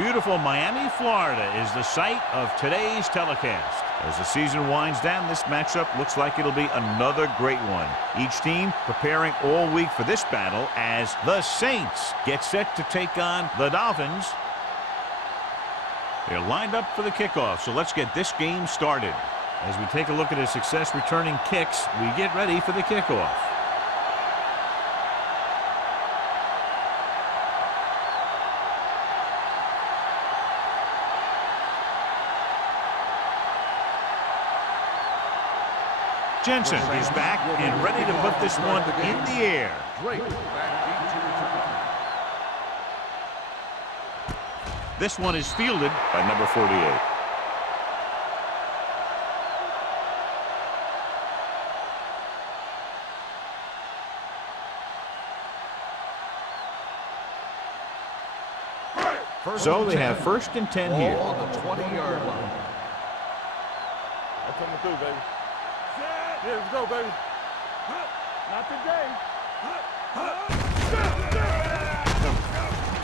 Beautiful Miami, Florida is the site of today's telecast. As the season winds down, this matchup looks like it'll be another great one. Each team preparing all week for this battle as the Saints get set to take on the Dolphins. They're lined up for the kickoff, so let's get this game started. As we take a look at his success returning kicks, we get ready for the kickoff. Jensen is back and ready to put this one in the air. This one is fielded by number 48. So they have 1st and 10 here. On the 20-yard line. That's coming through, baby. Yeah, let's go, baby. Not today.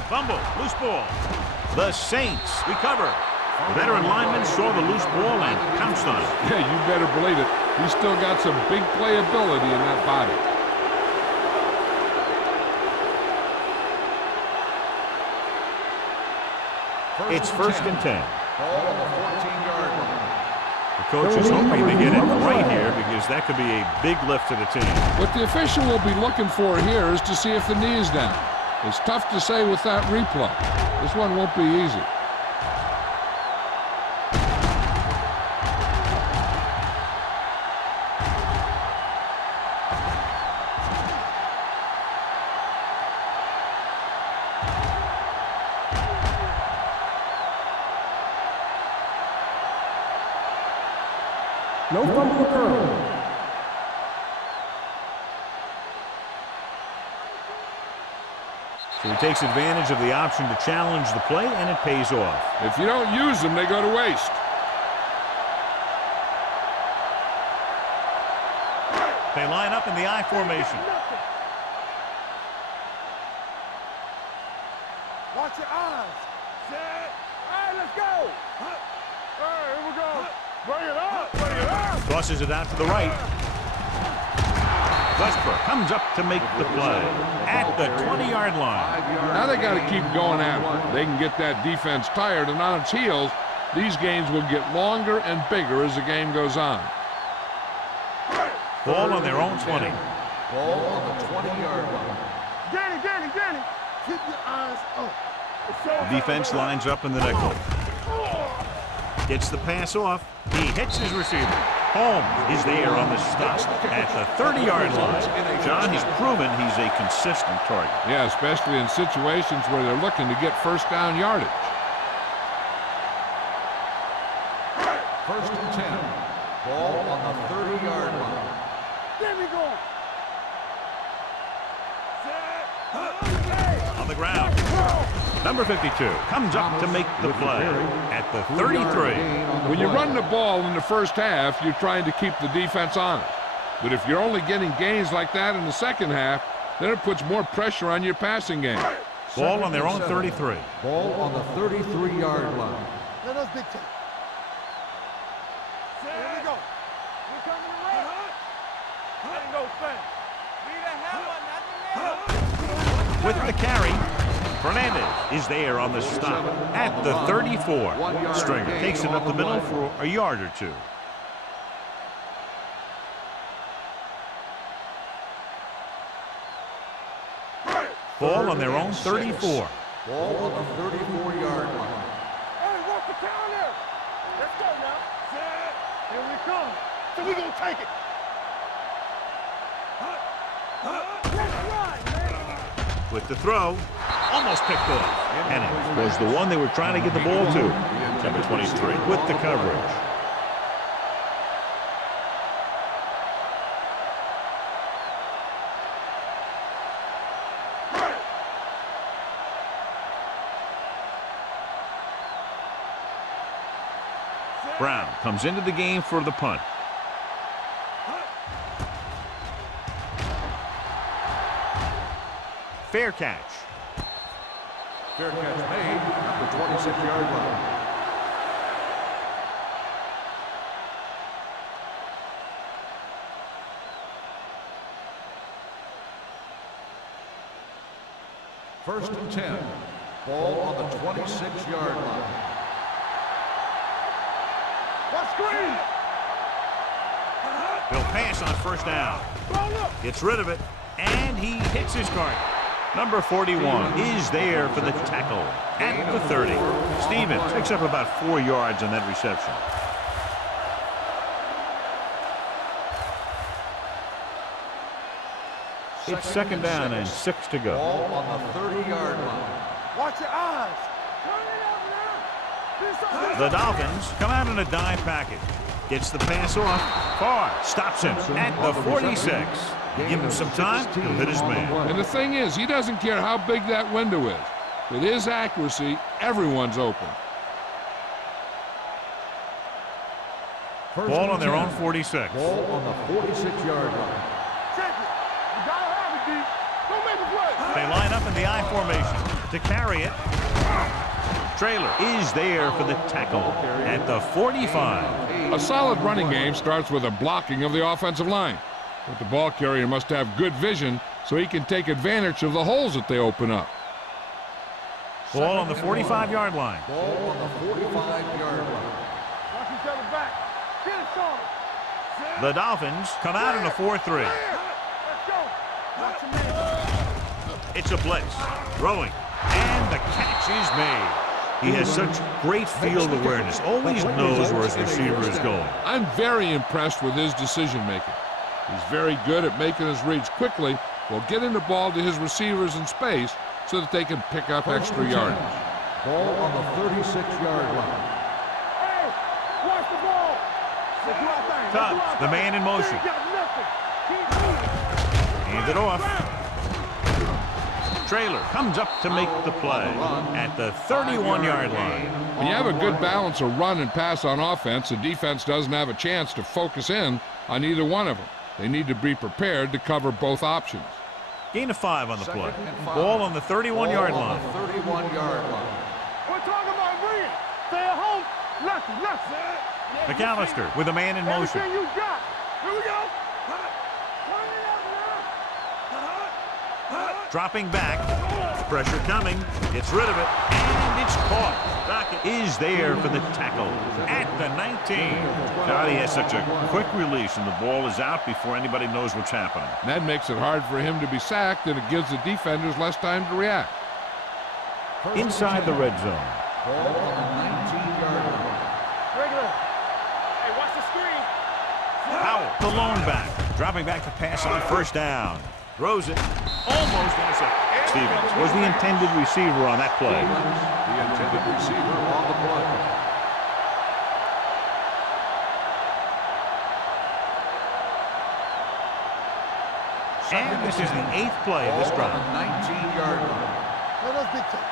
Fumble, loose ball. The Saints recover. The veteran lineman saw the loose ball and pounced on it. Yeah, you better believe it. He's still got some big playability in that body. It's 1st and 10. Ball on the 14-yard line. The coach is hoping to get it right here because that could be a big lift to the team. What the official will be looking for here is to see if the knee is down. It's tough to say with that replay. This one won't be easy. No fumble occurred. So he takes advantage of the option to challenge the play, and it pays off. If you don't use them, they go to waste. They line up in the I formation. Watch your eyes. Set. All right, let's go. All right, here we go. Bring it up. Bring it up. Tosses it out to the right. Westbrook comes up to make the play at the 20-yard line. Now they got to keep going at it. They can get that defense tired, and on its heels, these games will get longer and bigger as the game goes on. Ball on their own 20. Ball on the 20-yard line. Danny. Keep your eyes up. The defense lines up in the nickel. Gets the pass off. He hits his receiver. Holmes is there on the stop at the 30-yard line. John, he's proven he's a consistent target. Yeah, especially in situations where they're looking to get first down yardage. 1st and 10. Ball on the 30-yard line. There we go. On the ground. Number 52 comes up to make the play at the 33. When you run the ball in the first half, you're trying to keep the defense honest. But if you're only getting gains like that in the second half, then it puts more pressure on your passing game. Ball on their own 33. Ball on the 33-yard line. Let us dictate. Here we go. We're coming around. Ain't no thing. With the carry, Fernandez is there on the stop at the 34. Stringer takes it up the middle for a yard or two. Ball on their own 34. Ball on the 34-yard line. Hey, walk the counter. Let's go now. Set. Here we come. So we're going to take it. Let's run, man. With the throw, almost picked off. And it was the one they were trying to get the ball to. Number 23 with the coverage. Brown comes into the game for the punt. Fair catch. Fair catch made at the 26-yard line. First and 10. Ball on the 26-yard line. What screen? He'll pass on first down. Gets rid of it, and he hits his target. Number 41 is there for the tackle at the 30. Stevens picks up about 4 yards on that reception. It's second down and 6 to go. Ball on the 30-yard line. Watch your eyes. The Dolphins come out in a dime package. Gets the pass off. Carr stops him at the 46. Give him some time, he'll hit his man. And the thing is, he doesn't care how big that window is. With his accuracy, everyone's open. Ball on their own 46. Ball on the 46-yard line. Check it. You gotta have it, D. Don't make a play. They line up in the I formation to carry it. Trailer is there for the tackle at the 45. A solid running game starts with a blocking of the offensive line. But the ball carrier must have good vision so he can take advantage of the holes that they open up. Ball on the 45-yard line. Ball on the 45-yard line. Watch each other back. Get it, Sean. The Dolphins come out in a 4-3. Let's go. Watch your man. It's a blitz. Throwing. And the catch is made. He has such great field awareness. Always knows where his receiver is going. I'm very impressed with his decision-making. He's very good at making his reads quickly while getting the ball to his receivers in space so that they can pick up extra yardage. Ball on the 36-yard line. Hey, watch the ball. Let's do our thing. Tubbs, the man in motion. Got nothing. Keep moving. Hand it off. Trailer comes up to make the play at the 31-yard line. When you have a good balance of run and pass on offense, the defense doesn't have a chance to focus in on either one of them. They need to be prepared to cover both options. Gain of 5 on the play. Ball on the 31-yard line. 31-yard line. We're talking about bringing. Stay at home. Left. McAllister with a man in motion. Everything you got. Here we go. Dropping back. Pressure coming. Gets rid of it. And it's caught. Dockett is there for the tackle at the 19. God, he has such a quick release, and the ball is out before anybody knows what's happening. And that makes it hard for him to be sacked, and it gives the defenders less time to react. Inside the red zone. Ball on the 19-yard line. Regular. Hey, watch the screen. Howell, the lone back. Dropping back to pass on first down. Throws it. Almost intercepted. Stevens was the intended receiver on that play. The intended receiver on the play. And this is the 8th play of this Ball on drive. the 19-yard line. Let us dictate.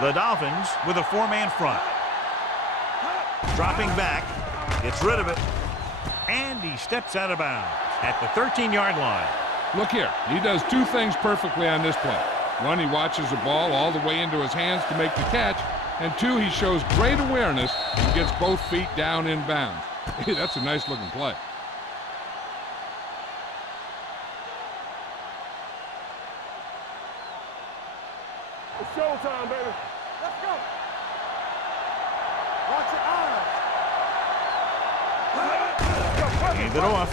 The Dolphins with a 4-man front. Dropping back. Gets rid of it. And he steps out of bounds at the 13-yard line. Look here, he does 2 things perfectly on this play. 1, he watches the ball all the way into his hands to make the catch, and 2, he shows great awareness and gets both feet down in bounds. Hey, that's a nice-looking play. It's showtime, baby. Let's go. Watch your eyes. Hand it off.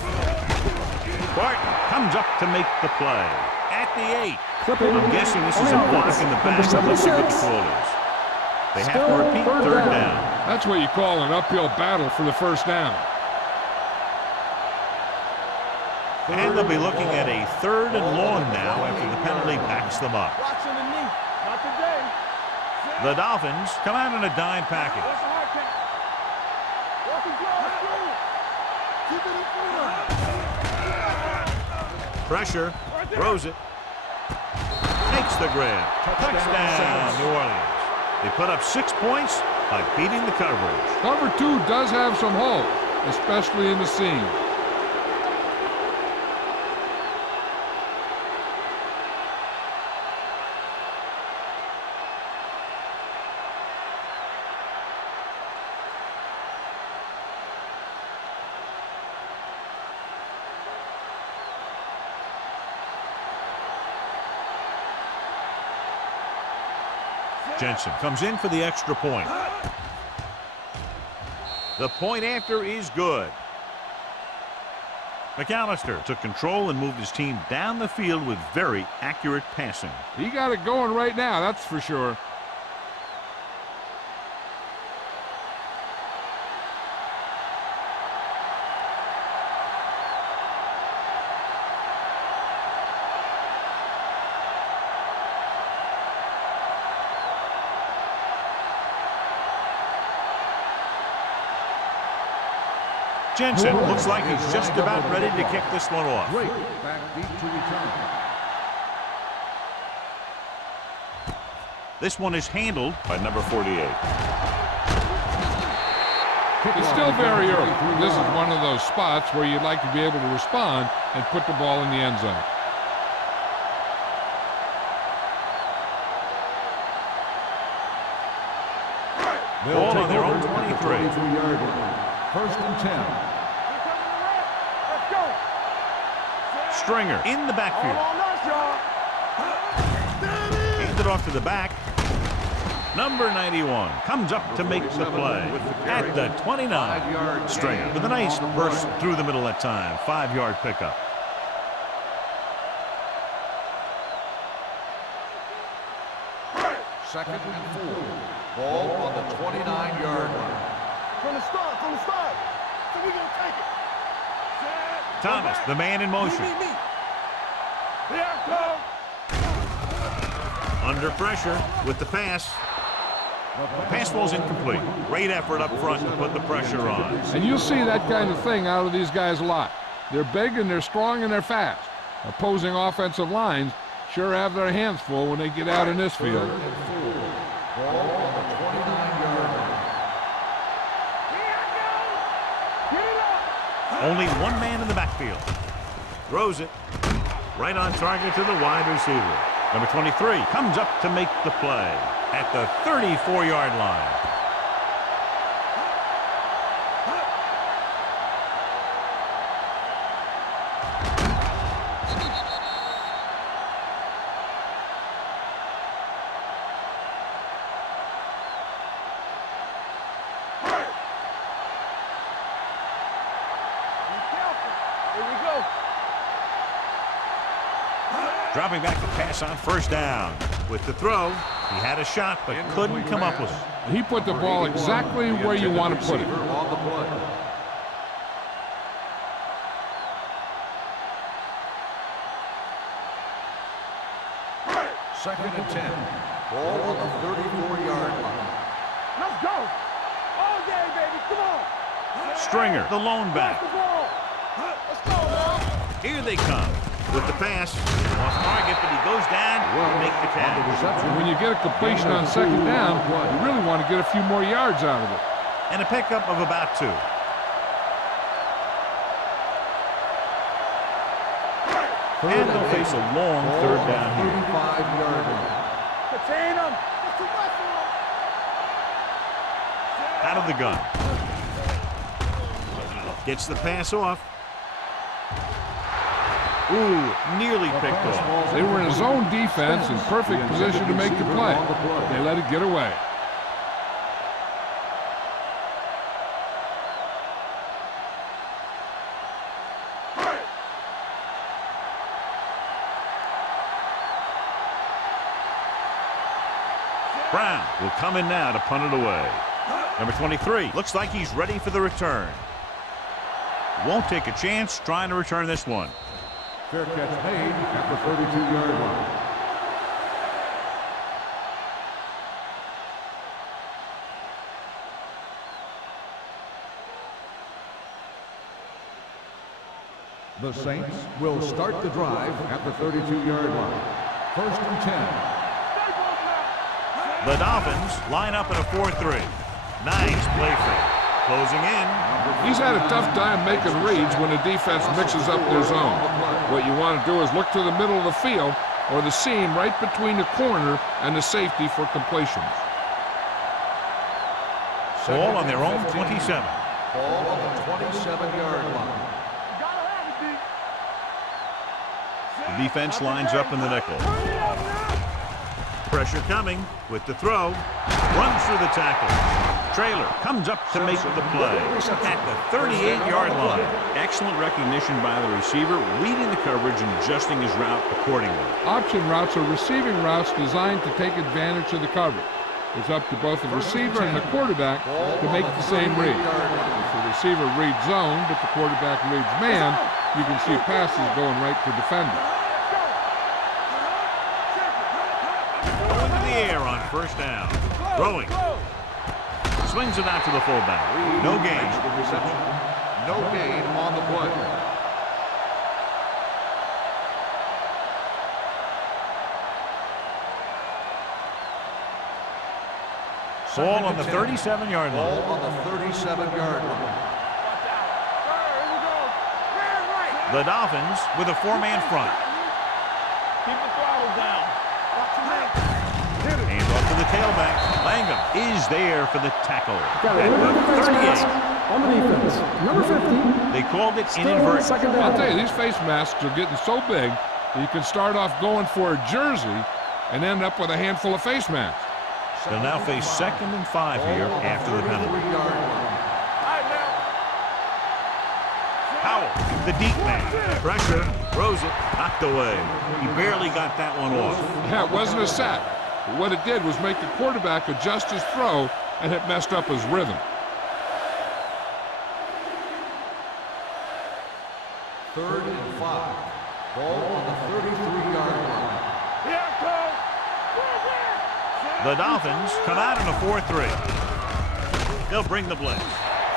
Barton comes up to make the play at the 8. I'm guessing this is a block in the back. Let's see what the call is. They have to repeat third down. That's what you call an uphill battle for the first down. And they'll be looking at a 3rd and long now after the penalty backs them up. Watching the knee. Not today. The Dolphins come out in a dime package. That's a hard catch. Watch him draw through. Keep it in front. Pressure. Throws it. Makes the grab. Touchdown, New Orleans. They put up 6 points by beating the coverage. Cover 2 does have some holes, especially in the seam. Jensen comes in for the extra point. The point after is good. McAllister took control and moved his team down the field with very accurate passing. He got it going right now, that's for sure. Jensen looks like he's just about ready to kick this one off. Great back deep to return. This one is handled by number 48. It's still very early. This is one of those spots where you'd like to be able to respond and put the ball in the end zone. Ball on their own 23. 23-yard line. First and 10. Let's go. Stringer in the backfield. All on us, y'all. Handed off to the back. Number 91 comes up to make the play at the 29. Stringer with a nice burst through the middle that time. 5-yard pickup. Second and 4. Ball on the 29-yard line. From the start. So we're going to take it. Set. Thomas, the man in motion. Me. Here I come. Under pressure with the pass. Pass ball's incomplete. Great effort up front to put the pressure on. And you'll see that kind of thing out of these guys a lot. They're big and they're strong and they're fast. Opposing offensive lines sure have their hands full when they get out in this field. Ball on the 29-yard line. Only one man in the backfield. Throws it right on target to the wide receiver. Number 23 comes up to make the play at the 34-yard line. Dropping back to pass on first down. With the throw, he had a shot but couldn't come up with it. He put the ball exactly where you want to put it. On the play. Second and 10. Ball on the 34-yard line. Let's go. All day, baby. Come on. Stringer, the lone back. Let's go, man. Here they come. With the pass, off target, but he goes down to make the catch. When you get a completion on second down, you really want to get a few more yards out of it. And a pickup of about 2. And they'll face a long third down here. 35-yard line. Contain him. Out of the gun. Gets the pass off. Ooh, nearly picked off. They were in a zone defense in perfect position to make the play. They let it get away. Brown will come in now to punt it away. Number 23 looks like he's ready for the return. Won't take a chance trying to return this one. Fair catch made at the 32-yard line. The Saints will start the drive at the 32-yard line. First and 10. The Dolphins line up in a 4-3. Nice play fake. Closing in. He's had a tough time making reads when the defense mixes up their zone. What you want to do is look to the middle of the field or the seam right between the corner and the safety for completions. Ball on their own 27. Ball on the 27-yard line. The defense lines up in the nickel. Pressure coming with the throw. Runs through the tackle. Trailer comes up to make the play at the 38-yard line. Excellent recognition by the receiver, reading the coverage and adjusting his route accordingly. Option routes are receiving routes designed to take advantage of the coverage. It's up to both the receiver and the quarterback to make the same read. If the receiver reads zone, but the quarterback reads man, you can see passes going right to defenders. Going to the air on first down. Throwing. Swings it out to the fullback. No gain. No gain on the play. Ball on the 37-yard line. Ball on the 37-yard line. The Dolphins with a four-man front. Keep the throttle down. Hand off to the tailback. Langham is there for the tackle. Got At it. the Face 38. mask on the defense. Number 50. They called it Still inadvertent. second I'll down. tell you, these face masks are getting so big that you can start off going for a jersey and end up with a handful of face masks. They'll now face 2nd and 5 here after the penalty. Howell, the deep man. Pressure, throws it, knocked away. He barely got that one off. Yeah, it wasn't a sack. But what it did was make the quarterback adjust his throw, and it messed up his rhythm. Third and 5. Ball on the 33-yard line. The Dolphins come out in a 4-3. They'll bring the blitz.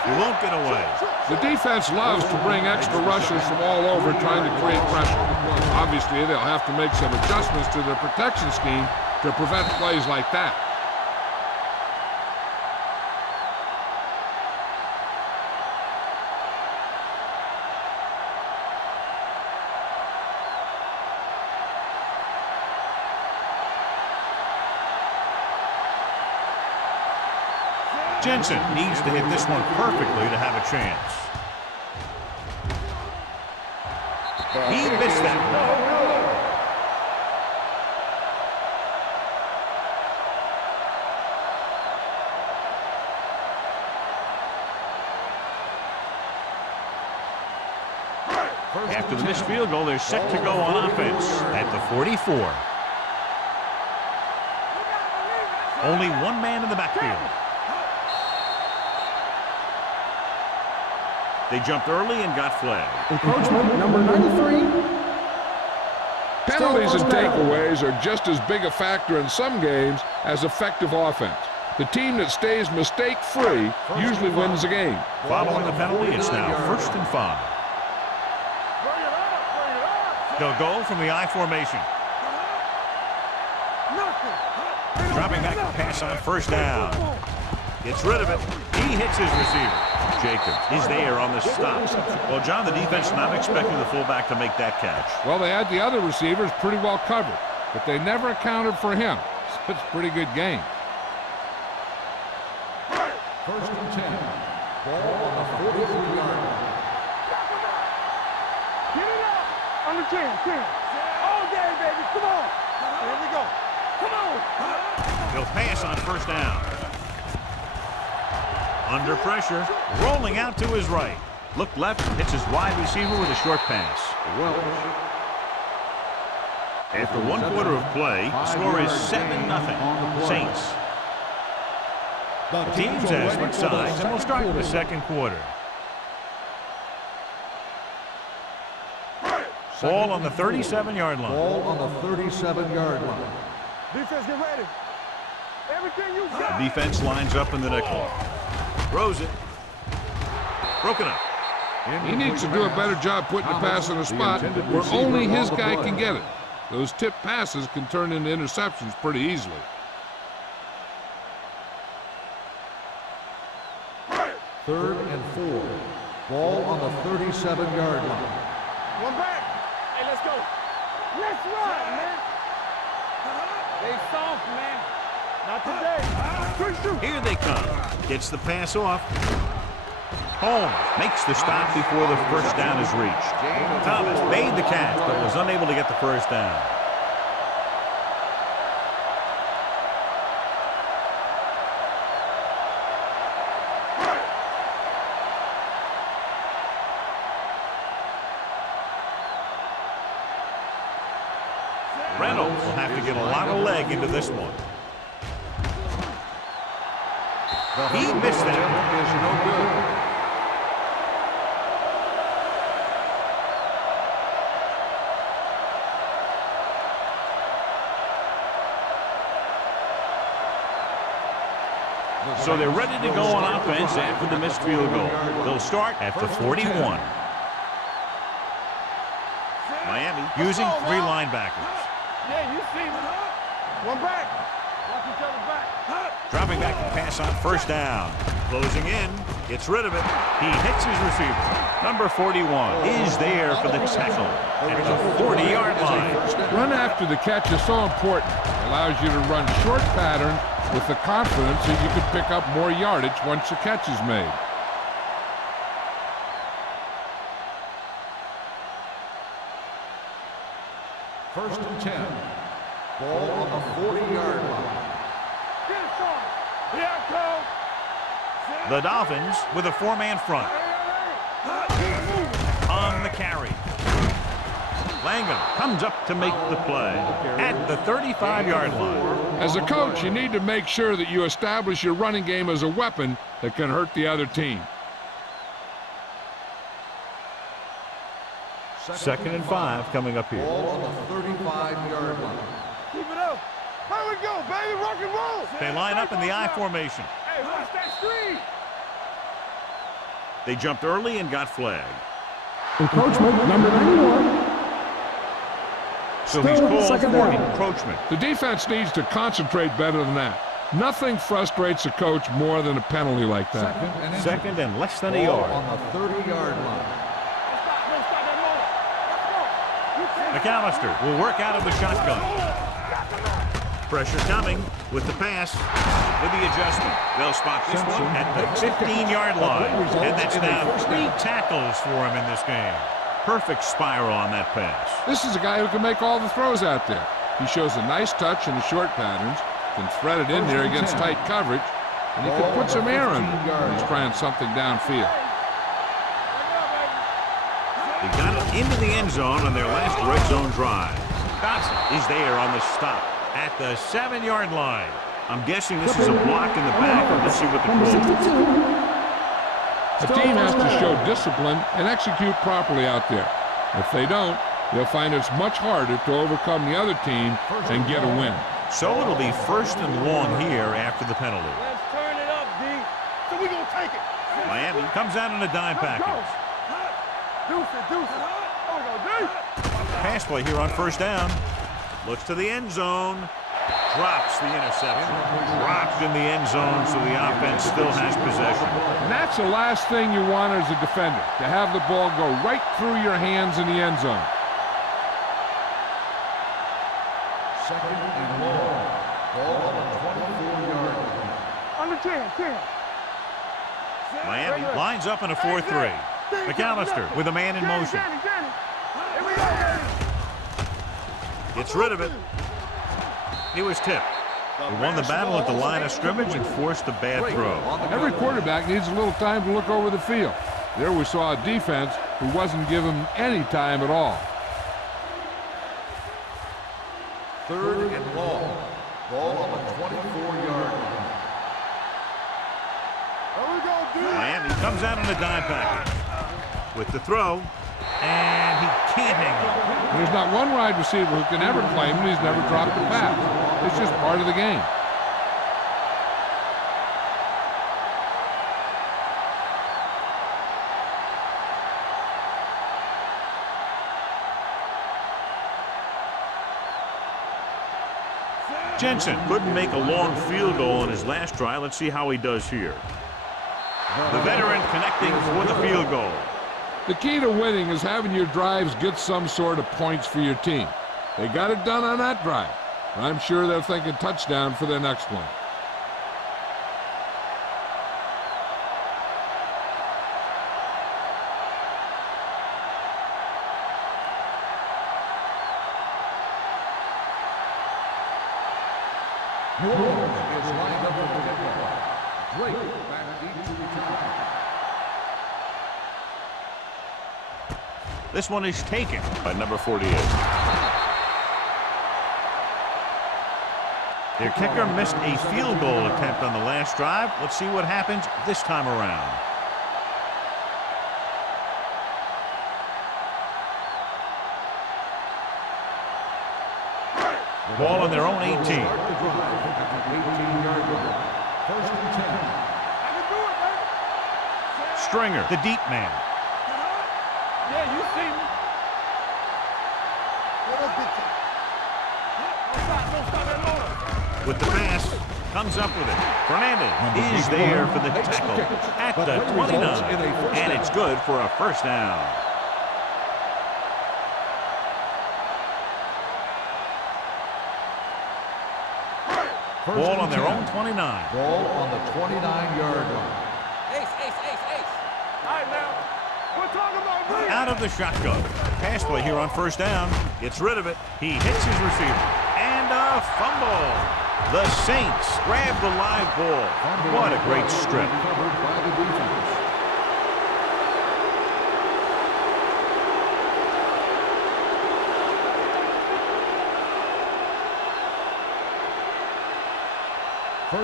He won't get away. The defense loves to bring extra rushers from all over trying to create pressure. Obviously, they'll have to make some adjustments to their protection scheme to prevent plays like that. Jensen needs to hit this one perfectly to have a chance. He missed that one. After the missed field goal, they're set to go on offense at the 44. Only one man in the backfield. They jumped early and got flagged. Encroachment number 93. Penalties and Still first down. takeaways are just as big a factor in some games as effective offense. The team that stays mistake-free usually wins the game. Following the penalty, it's now 1st and 5. They'll go from the I formation. Dropping back to pass on first down. Gets rid of it. He hits his receiver. Jacobs is there on the stop. Well, John, the defense not expecting the fullback to make that catch. Well, they had the other receivers pretty well covered, but they never accounted for him. So it's a pretty good game. First and 10. Ball on the 43-yard line. Get it up. On the 10. All day, baby. Come on. Here we go. Come on. He'll pass on first down. Under pressure, rolling out to his right. Look left, hits his wide receiver with a short pass. After 1 quarter of play, the score is 7-0. Saints. The teams have switched sides, and we'll start the second quarter. Ball on the 37-yard line. Ball on the 37-yard line. Defense, get ready. Everything you got. The defense lines up in the nickel. Throws it. Broken up. He needs to do a better job putting the pass in a spot where only his guy can get it. Those tip passes can turn into interceptions pretty easily. Third and 4. Ball on the 37-yard line. One back. Hey, let's go. Let's run, man. They soft, man. Not today. Here they come. Gets the pass off. Holmes makes the stop before the first down is reached. Thomas made the catch, but was unable to get the first down. Reynolds will have to get a lot of leg into this one. He missed that. Is no good. So they're ready to go on offense after the missed field goal. They'll start at the 41. Miami using 3 linebackers. Yeah, you see me. One back. Watch each other back. Dropping back to pass on first down. Closing in. Gets rid of it. He hits his receiver. Number 41 is there for the tackle at the 40-yard line. Run after the catch is so important. It allows you to run short patterns with the confidence that you can pick up more yardage once the catch is made. First and 10. Ball on the 40-yard line. Get it, son. Here I come. The Dolphins with a 4-man front. On the carry. Langham comes up to make the play at the 35-yard line. As a coach, you need to make sure that you establish your running game as a weapon that can hurt the other team. 2nd and 5 coming up here. Ball on the 35-yard line. Keep it up. Here we go, baby. Rock and roll. They line up in the I formation. Hey, watch that screen. They jumped early and got flagged. Encroachment, number 91. So he's Still called second for down. encroachment. The defense needs to concentrate better than that. Nothing frustrates a coach more than a penalty like that. Second and less than a Ball yard. on the 30-yard line. Don't stop that moment. Let's go. You McAllister will work out of the shotgun. Pressure coming with the pass, with the adjustment. They'll spot this one at the 15-yard line. And that's now 3 tackles for him in this game. Perfect spiral on that pass. This is a guy who can make all the throws out there. He shows a nice touch in the short patterns, can thread it in there against tight coverage, and he can put some air in when he's trying something downfield. They got it into the end zone on their last red zone drive. Dotson is there on the stop at the 7-yard line. I'm guessing this is a block in the back. Let's see what the Number call 62. is. A team has to show discipline and execute properly out there. If they don't, they'll find it's much harder to overcome the other team and get a win. So it'll be 1st and long here after the penalty. Let's turn it up, D. So we gonna take it. Miami comes out in a dime package. Deuce it, deuce it. Oh, we go, D. Pass play here on 1st down. Looks to the end zone. Drops the interception. Dropped in the end zone, so the offense still has possession. And that's the last thing you want as a defender, to have the ball go right through your hands in the end zone. Second and long. Ball on the 24-yard line. Under 10. Miami lines up in a 4-3. McAllister with a man in motion. Johnny. Here we go, baby. Gets rid of it. He was tipped. He won the battle at the line of scrimmage and forced a bad throw. Every quarterback needs a little time to look over the field. There we saw a defense who wasn't given any time at all. 3rd and long. Ball on the 24-yard line. Here we go, D. Miami comes out in a dime package with the throw, and he can't hang on. There's not one wide receiver who can ever claim that he's never dropped a pass. It's just part of the game. Jensen couldn't make a long field goal in his last try. Let's see how he does here. The veteran connecting for the field goal. The key to winning is having your drives get some sort of points for your team. They got it done on that drive. I'm sure they're thinking touchdown for their next one. New Orleans is lined up for the kickoff. Drake back deep to return. This one is taken by number 48. Their kicker missed a field goal attempt on the last drive. Let's see what happens this time around. Ball on their own 18. Start the drive at the 18-yard line. First and 10. I can do it, baby. Stringer, the deep man. Yeah, you see me. Don't stop that loader. With the pass, comes up with it. Fernandez is there for the tackle at the 29, and it's good for a first down. Ball on their own 29. Ball on the 29-yard line. All right, now. We're talking about me. Out of the shotgun. Pass play here on first down. Gets rid of it. He hits his receiver. And a fumble. The Saints grab the live ball. What a great strip. Covered by the defense.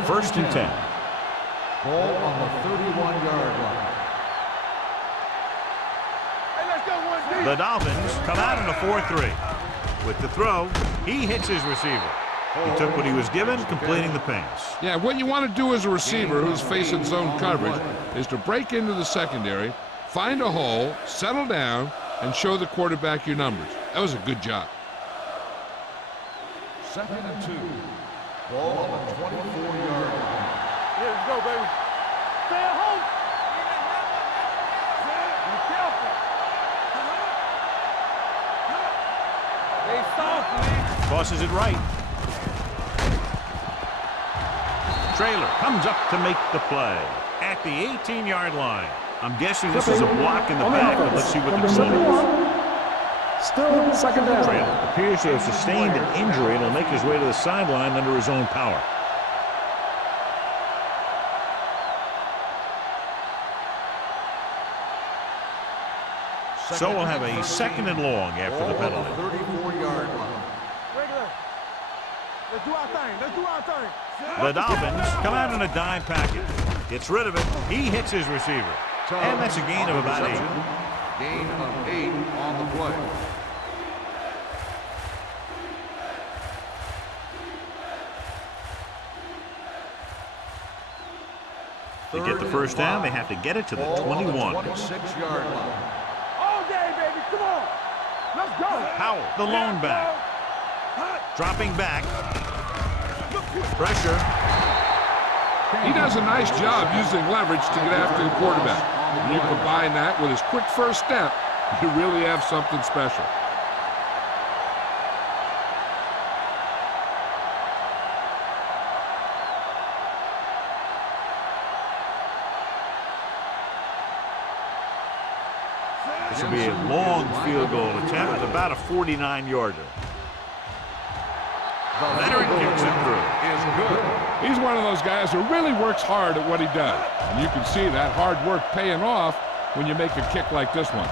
First and 10. Ball on the 31-yard line. Hey, let's go one deep. The Dolphins come out in a 4-3. With the throw, he hits his receiver. He took what he was given, completing the pass. Yeah, what you want to do as a receiver who's facing zone coverage is to break into the secondary, find a hole, settle down, and show the quarterback your numbers. That was a good job. Second and 2. Ball on the 24-yard line. Yeah, let's go, baby. Stay at home. Be careful. They soft, man. Tosses it right. Trailer comes up to make the play at the 18-yard line. I'm guessing this is a block in the back, but let's see what the call is. Still second down. Trailer appears to have sustained an injury and will make his way to the sideline under his own power. So we'll have a second and long after the penalty. 34-yard line. Regular. Let's do our thing. Let's do our thing. The Dolphins come out in a dime package. Gets rid of it. He hits his receiver. And that's a gain of about 8. Gain of 8 on the play. To get the first down, they have to get it to the 21. 26-yard line. All day, baby. Come on. Let's go. Howell, the lone back. Dropping back. Pressure. He does a nice job using leverage to get after the quarterback. When you combine that with his quick first step, you really have something special. This will be a long field goal attempt at about a 49-yarder. Leonard kicks it through. Is good. He's one of those guys who really works hard at what he does. And you can see that hard work paying off when you make a kick like this one.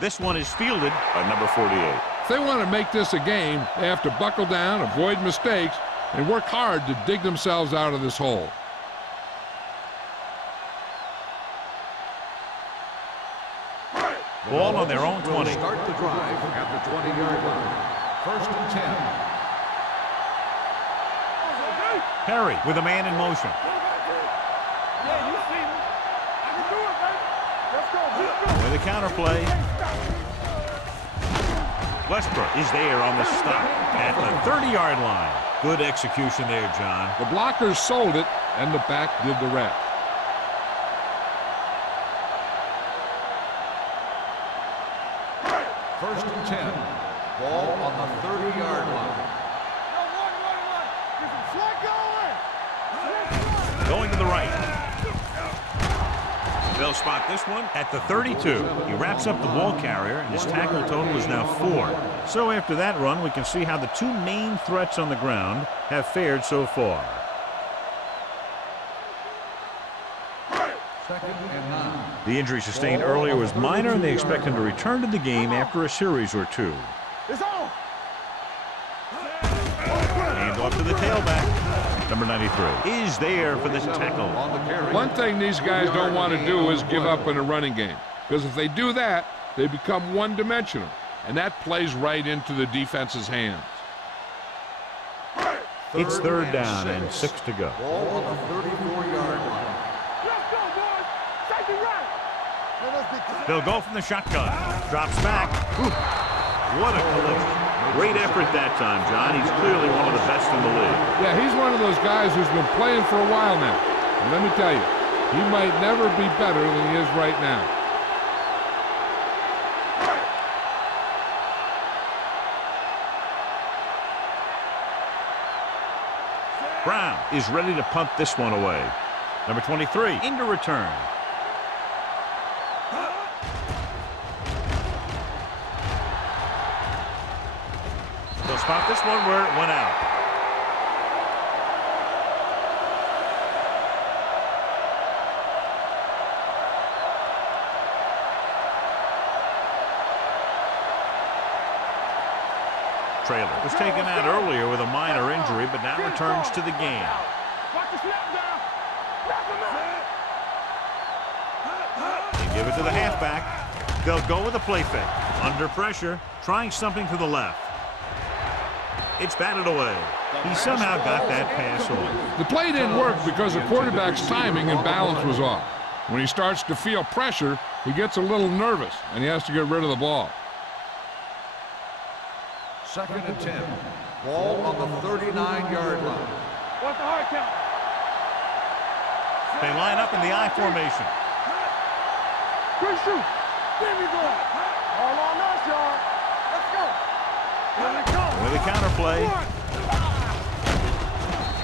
This one is fielded by number 48. If they want to make this a game, they have to buckle down, avoid mistakes, and work hard to dig themselves out of this hole. Ball on their own 20. Start the drive at the 20-yard line. First and 10. Perry with a man in motion. Yeah, you see me. I can do it, baby. Let's go. Let's go. With a counter play. Westbrook is there on the stop at the 30-yard line. Good execution there, John. The blockers sold it, and the back did the rest. First and 10. Ball on the 30-yard line. right. They'll spot this one at the 32. He wraps up the ball carrier, and his tackle total is now 4. So after that run, we can see how the two main threats on the ground have fared so far. Second and 9. The injury sustained earlier was minor, and they expect him to return to the game after a series or 2. It's on. Hand off to the tailback. Number 93 is there for this tackle. One thing these guys don't want to do is give up in a running game, because if they do that, they become one-dimensional, and that plays right into the defense's hands. It's third down and 6 to go. Ball on the 34-yard line. Let's go, boys. Safety right. They'll go from the shotgun. Drops back. Ooh, what a collision. Great effort that time, John. He's clearly one of the best in the league. Yeah, he's one of those guys who's been playing for a while now. And let me tell you, he might never be better than he is right now. Brown is ready to punt this one away. Number 23 into return. They'll spot this one where it went out. Trailer was taken out earlier with a minor injury, but now returns to the game. Watch the snap down. Snap him out. They give it to the halfback. They'll go with a play fake. Under pressure, trying something to the left. It's batted away. He somehow got that pass off. The play didn't work because the quarterback's timing and balance was off. When he starts to feel pressure, he gets a little nervous, and he has to get rid of the ball. Second and 10. Ball on the 39-yard line. What's the hard count? They line up in the I formation. Good shoot. There we go. All on us, y'all. Let's go. Let it go. With a counterplay.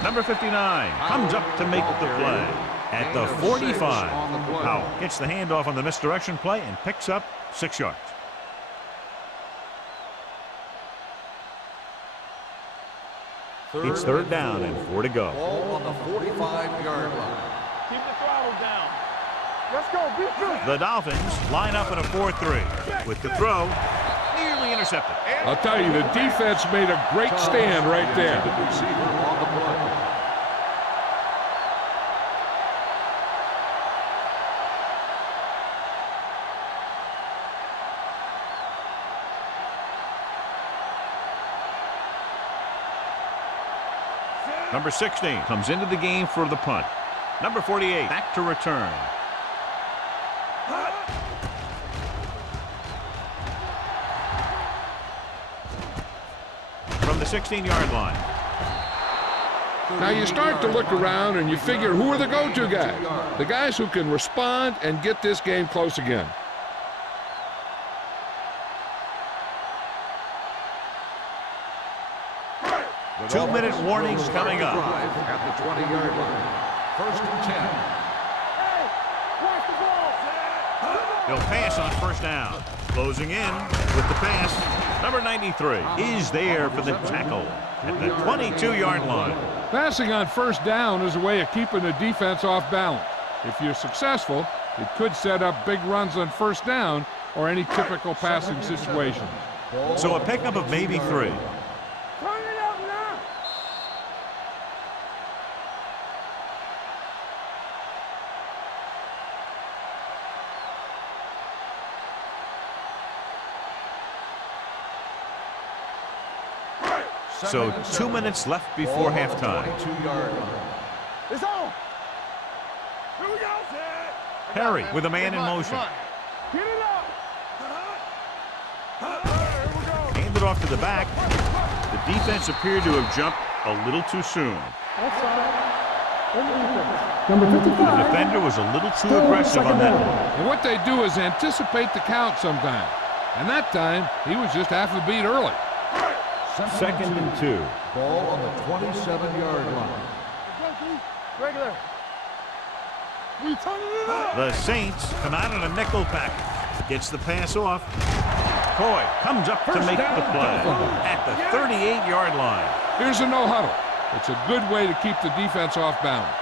Number 59 comes up to make the play at the 45. Powell gets the handoff on the misdirection play and picks up 6 yards. It's third down and 4 to go. Ball on the 45-yard line. Keep the throttle down. Let's go. Be good. The Dolphins line up in a 4-3 with the throw nearly intercepted. I'll tell you, the defense made a great stand right there. The receiver on the play. Number 16 comes into the game for the punt. Number 48 back to return. From the 16-yard line. Now you start to look around and you figure, who are the go-to guys? The guys who can respond and get this game close again. Two-minute warnings coming up. At the 20-yard line. First and 10. Hey, watch the ball. He'll pass on first down. Closing in with the pass. Number 93 is there for the tackle at the 22-yard line. Passing on first down is a way of keeping the defense off balance. If you're successful, it could set up big runs on first down or any typical passing situation. So a pickup of maybe 3. Turn it up now. So 2 minutes left before halftime. 22-yard line. It's on. Here we go. Perry with a man in motion. Get it up. Here we go. Handed off to the back. The defense appeared to have jumped a little too soon. Number The 55. defender was a little too aggressive on that one. And what they do is anticipate the count sometimes. And that time, he was just half a beat early. Second and 2. Ball on the 27-yard line. Regular. We turning it up. The Saints come out in a nickel package. Gets the pass off. Coy comes up to make the play at the 38-yard line. Here's a no-huddle. It's a good way to keep the defense off balance.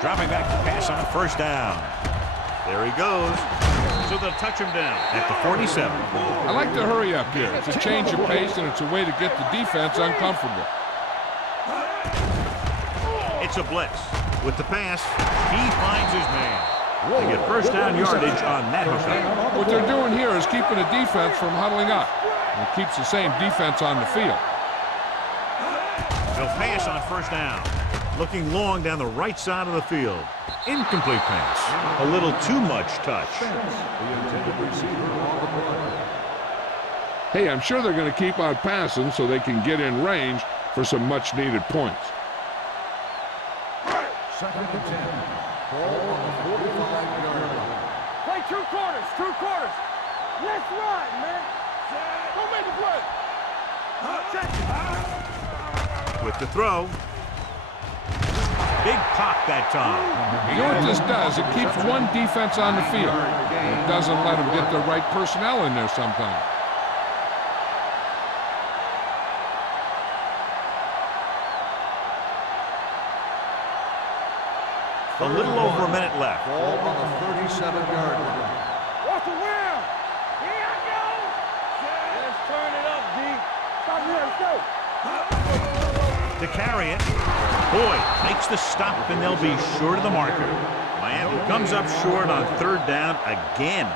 Dropping back to pass on first down. There he goes. So they'll touch him down at the 47. I like to hurry up here. It's a change of pace, and it's a way to get the defense uncomfortable. It's a blitz. With the pass, he finds his man. They get first down yardage on that hookup. What they're doing here is keeping the defense from huddling up. And it keeps the same defense on the field. They'll pass on first down. Looking long down the right side of the field. Incomplete pass. A little too much touch. Hey, I'm sure they're going to keep on passing so they can get in range for some much-needed points. Second and 10. Ball on the 45-yard line. Play two quarters, two quarters. Let's run, man. Go make a play. Check it. With the throw. Big pop that time. You know what this does? It keeps one defense on the field. It doesn't let them get the right personnel in there sometimes. A little over a minute left. Ball on the 37-yard line. Watch the wheel. Here I go. Let's turn it up, D. Stop here, let's go. To carry it. Boyd makes the stop, and they'll be short of the marker. Miami comes up short on third down again.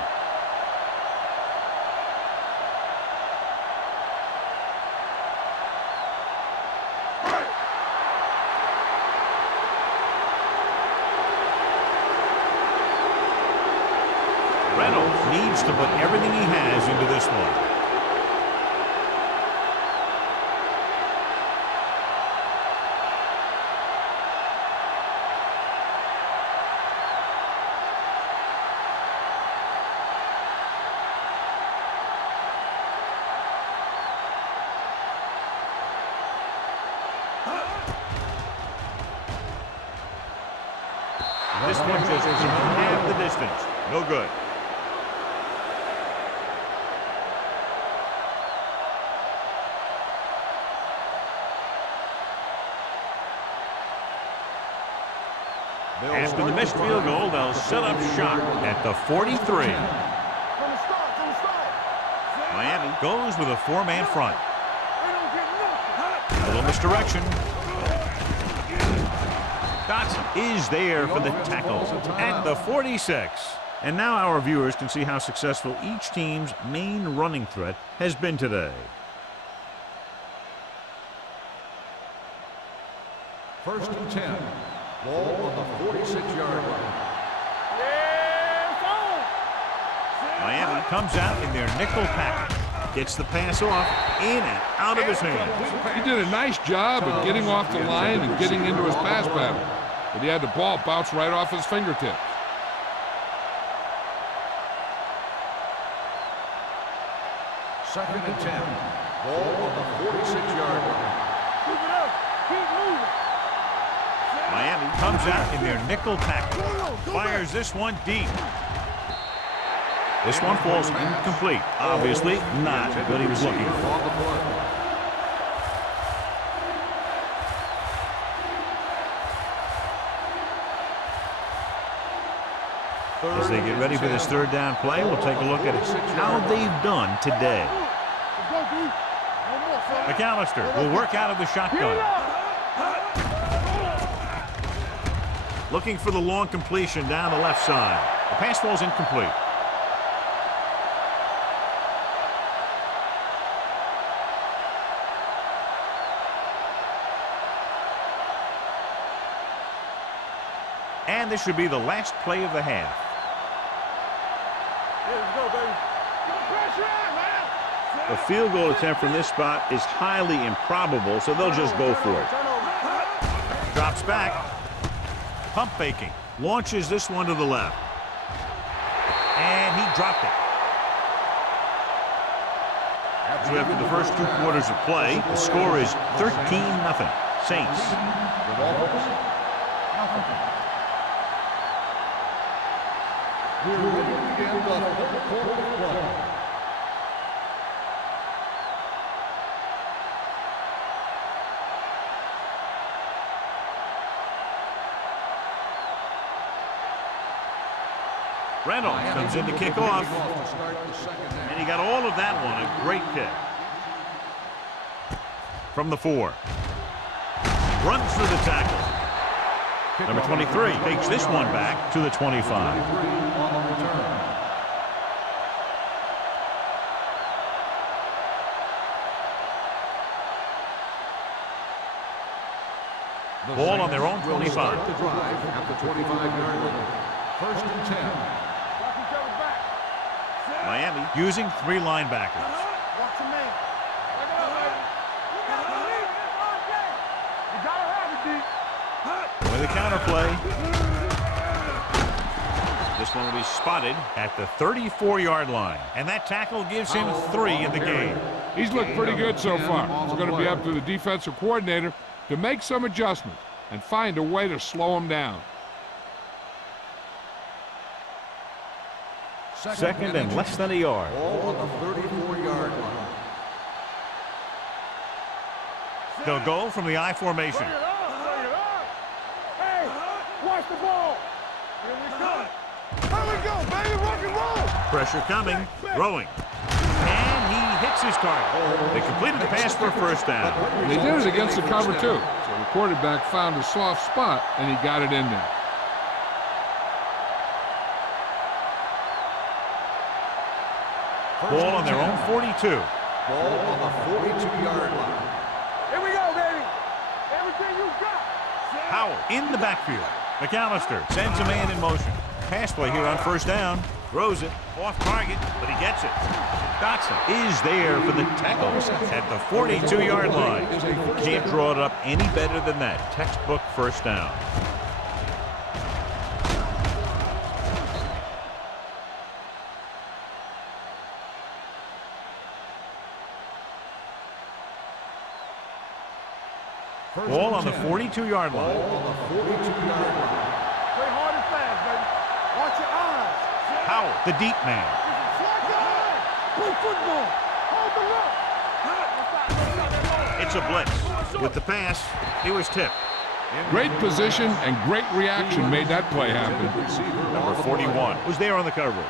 Reynolds needs to put everything he has into this one. This one just half the distance. No good. After the missed field goal, they'll set up shop at the 43. From the start. Miami goes with a four-man front. They don't get nothing. A little misdirection. Dotson is there for the tackle at the 46. And now our viewers can see how successful each team's main running threat has been today. First and 10. Ball on the 46-yard line. Miami comes out in their nickel package. Gets the pass off, in and out of his hands. He did a nice job of getting off the line and getting into his pass pattern. But he had the ball bounce right off his fingertips. Second and 10. Ball on the 46-yard line. Keep it up. Keep moving. Miami comes out in their nickel package. Fires this one deep. This one falls incomplete. Obviously not what he was looking for. As they get ready for this third down play, we'll take a look at how they've done today. McAllister will work out of the shotgun. Looking for the long completion down the left side. The pass falls incomplete. And this should be the last play of the half. Let's go, baby. Pressure on, man. The field goal attempt from this spot is highly improbable, so they'll just go for it. Drops back. Pump faking. Launches this one to the left. And he dropped it. So after the first 2 quarters of play, the score is 13-0. Saints. We're ready to begin the third quarter of play. Reynolds comes in to kick off. And he got all of that one. A great kick. From the 4. Runs through the tackle. Number 23 takes this one back to the 25. Ball on their own 25. The drive at the 25-yard line. First and 10. Miami using 3 linebackers. Watch the man. Look it up, baby. You gotta have it, D. With a counter play. This one will be spotted at the 34-yard line. And that tackle gives him 3 in the game. He's looked pretty good so far. It's going to be up to the defensive coordinator to make some adjustments and find a way to slow him down. Second and less than a yard. Ball on the 34-yard line. They'll go from the I formation. Bring it up, bring it up. Hey, watch the ball. Here we go. Here we go, baby. Rock and roll. Pressure coming. Throwing. And he hits his target. They completed the pass for a first down. They did it against the cover, too. So the quarterback found a soft spot, and he got it in there. Ball on their own 42. Ball on the 42-yard line. Here we go, baby. Everything you got. Howell in the backfield. McAllister sends a man in motion. Pass play here on first down. Throws it off target, but he gets it. Dotson is there for the tackles at the 42-yard line. Can't draw it up any better than that. Textbook first down. Ball on the 42-yard line. Ball on the 42-yard line. Play hard and fast, baby. Watch your eyes. Howell, the deep man. Flag guy. Play football. Hold the rock. It's a blitz. With the pass, he was tipped. Great position and great reaction made that play happen. Number 41 was there on the coverage.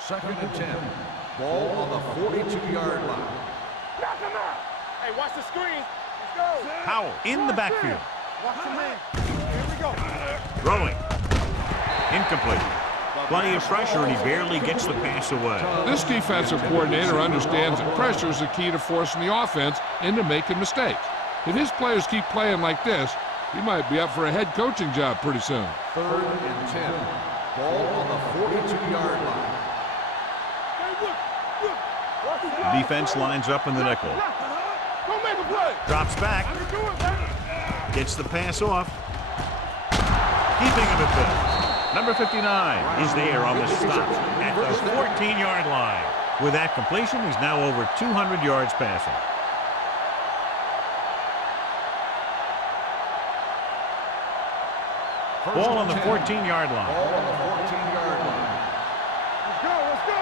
Second and 10. Ball on the 42-yard line. Knock him out. Hey, watch the screen. Let's go. Howell in the backfield. Watch the man. Here we go. Throwing. Incomplete. Plenty of pressure, and he barely gets the pass away. This defensive coordinator understands that pressure is the key to forcing the offense into making mistakes. If his players keep playing like this, he might be up for a head coaching job pretty soon. Third and 10. Ball on the 42-yard line. The defense lines up in the nickel. Don't make a play. Drops back. How you doing, baby? Gets the pass off. Keeping him at bay. Number 59 is there on the stop at the 14-yard line. With that completion, he's now over 200 yards passing. Ball on the 14-yard line. Ball on the 14-yard line. Let's go, let's go.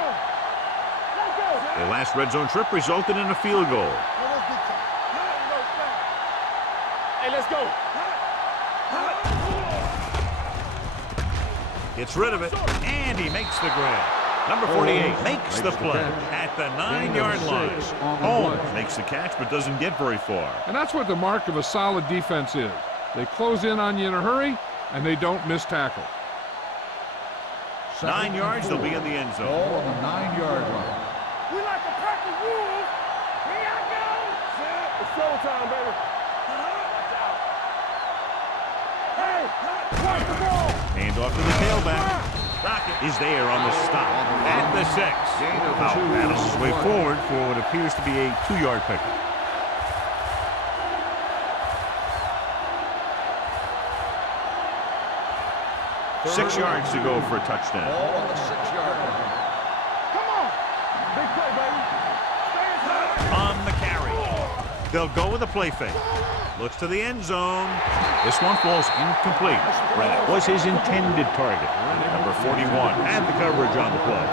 Let's go. Their last red zone trip resulted in a field goal. Hey, let's go. Gets rid of it, and he makes the grab. Number 48 makes the play at the 9-yard line. Holmes makes the catch, but doesn't get very far. And that's what the mark of a solid defense is. They close in on you in a hurry, and they don't miss tackle. 9 yards, they'll be in the end zone. Ball on the 9-yard line. We like to practice rules. Here I go. It's showtime, baby. Watch out. Hey, watch the ball. Hand off to the tailback. Rocket is there on the stop at the 6. Howell battles his way forward for what appears to be a 2-yard pickup. Six yards to go for a touchdown. Ball on the 6-yard line. Come on. Big play, baby. Stay inside. On the carry. They'll go with a play fake. Looks to the end zone. This one falls incomplete. Brennan was his intended target. Number 41 had the coverage on the play.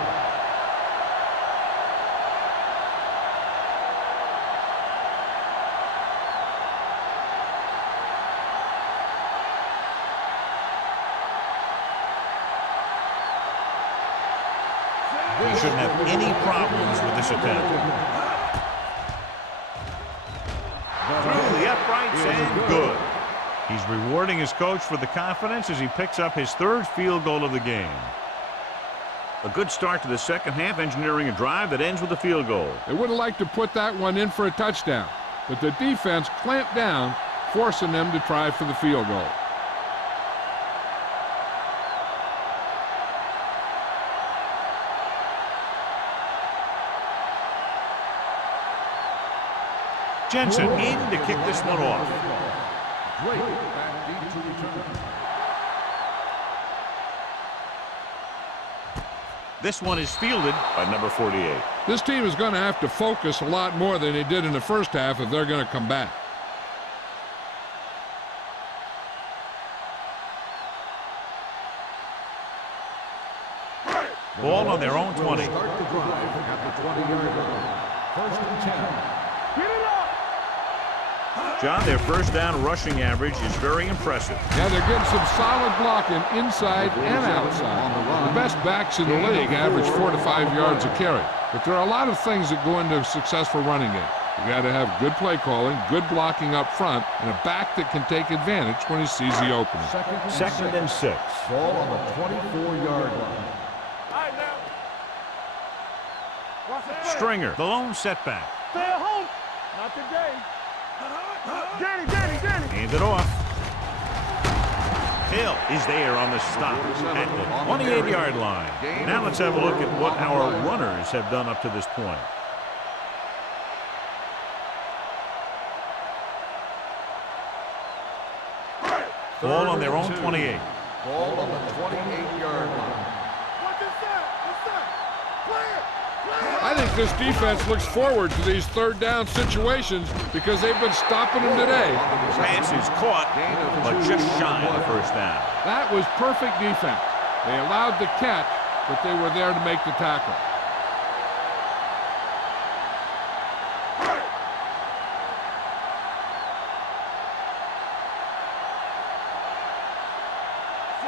He shouldn't have any problems with this attempt. Through the uprights and good. He's rewarding his coach for the confidence as he picks up his third field goal of the game. A good start to the second half, engineering a drive that ends with a field goal. They would have liked to put that one in for a touchdown, but the defense clamped down, forcing them to try for the field goal. Jensen in to kick this one off. Great back deep to return. This one is fielded by number 48. This team is going to have to focus a lot more than they did in the first half if they're going to come back. Ball on their own 20. Start the drive at the 20-yard line. First and 10. Get it up! John, their first down rushing average is very impressive. Yeah, they're getting some solid blocking inside and outside. The best backs in the league average 4 to 5 yards a carry. But there are a lot of things that go into a successful running game. You got to have good play calling, good blocking up front, and a back that can take advantage when he sees the opening. Second and 6. Ball on the 24-yard line. All right, now. Watch the play. Stringer, the lone setback. Stay at home. Not today. Danny. Hand it off. Hill is there on the stop at the 28-yard line. Now let's have a look at what our runners have done up to this point. Ball on their own 28. Ball on the 28-yard line. What's that? Play it. I think this defense looks forward to these third down situations because they've been stopping them today. Pass is caught, but just shy of the first down. That was perfect defense. They allowed the catch, but they were there to make the tackle.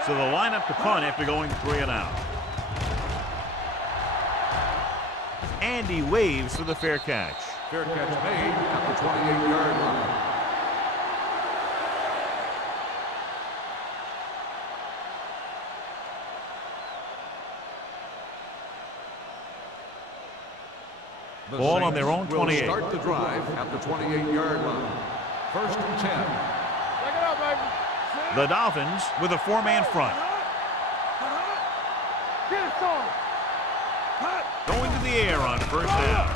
So the lineup to punt after going 3 and out. Andy waves for the fair catch. Fair catch made at the 28-yard line. Ball on their own 28. Will start the drive at the 28-yard line. First and 10. Check it out, baby. The Dolphins with a 4-man front. Get it, son. Going to the air on first down.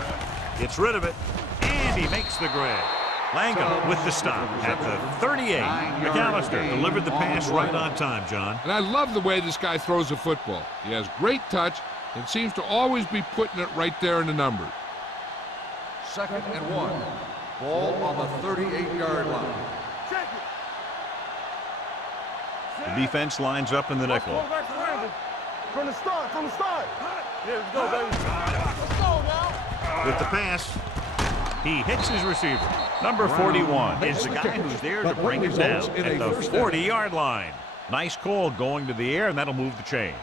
Gets rid of it, and he makes the grab. Langham with the stop at the 38. McAllister delivered the pass right on time, John. And I love the way this guy throws a football. He has great touch and seems to always be putting it right there in the numbers. Second and 1. Ball on the 38-yard line. Check it. The defense lines up in the nickel. Quarterback scramble. From the start. Yeah, let's go, baby. Let's go now. With the pass, he hits his receiver. Number 41 is the guy who's there to bring it down at the 40-yard line. Nice call going to the air, and that'll move the chains.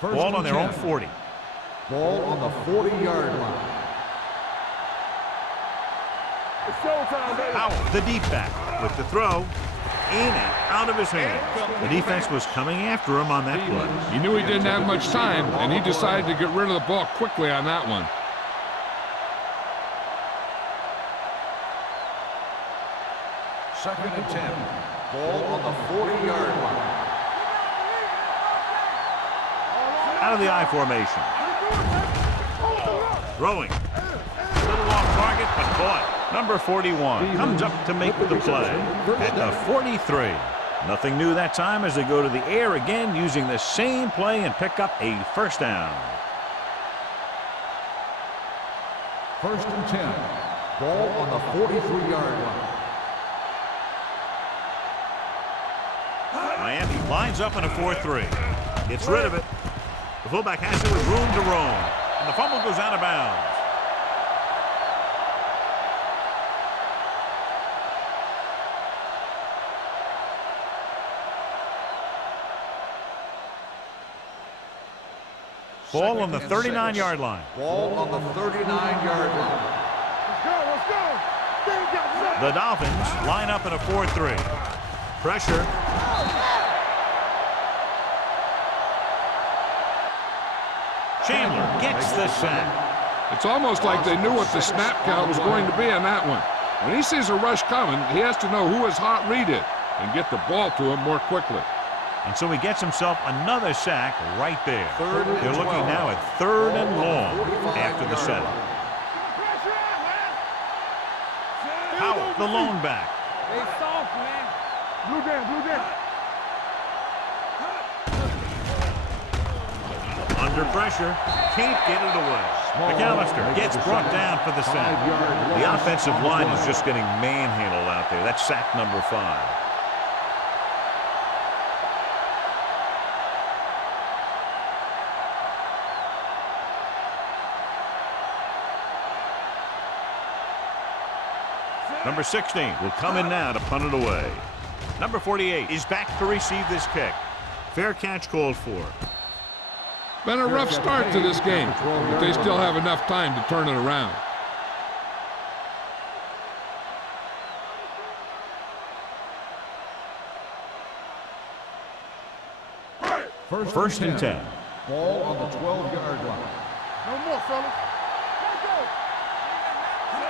Ball on their own 40. Ball on the 40-yard line. It's showtime, baby. Howell, the deep back, with the throw. In and out of his hands. The defense was coming after him on that play. He knew he didn't have much time, and he decided to get rid of the ball quickly on that one. Second and 10. Ball on the 40-yard line. Out of the I formation. Throwing. A little off target, but caught. Number 41 comes up to make the play at the 43. Nothing new that time as they go to the air again using the same play and pick up a first down. First and 10. Ball on the 43-yard line. Miami lines up in a 4-3. Gets rid of it. The fullback has it with room to roam. And the fumble goes out of bounds. Ball on the 39-yard line. Ball on the 39-yard line. Let's go, let's go. The Dolphins line up in a 4-3. Pressure. Chandler gets the sack. It's almost like they knew what the snap count was going to be on that one. When he sees a rush coming, he has to know who his hot read is and get the ball to him more quickly. And so he gets himself another sack right there. They're looking now at 3rd and long after the setup. Powell, the lone back. Stay soft, man. Blue down, blue down. Under pressure, can't get it away. McAllister gets brought down for the sack. The offensive line is just getting manhandled out there. That's sack number 5. Number 16 will come in now to punt it away. Number 48 is back to receive this kick. Fair catch called for. Been a rough start to this game, but they still have enough time to turn it around. First and 10. Ball on the 12-yard line. No more, fellas.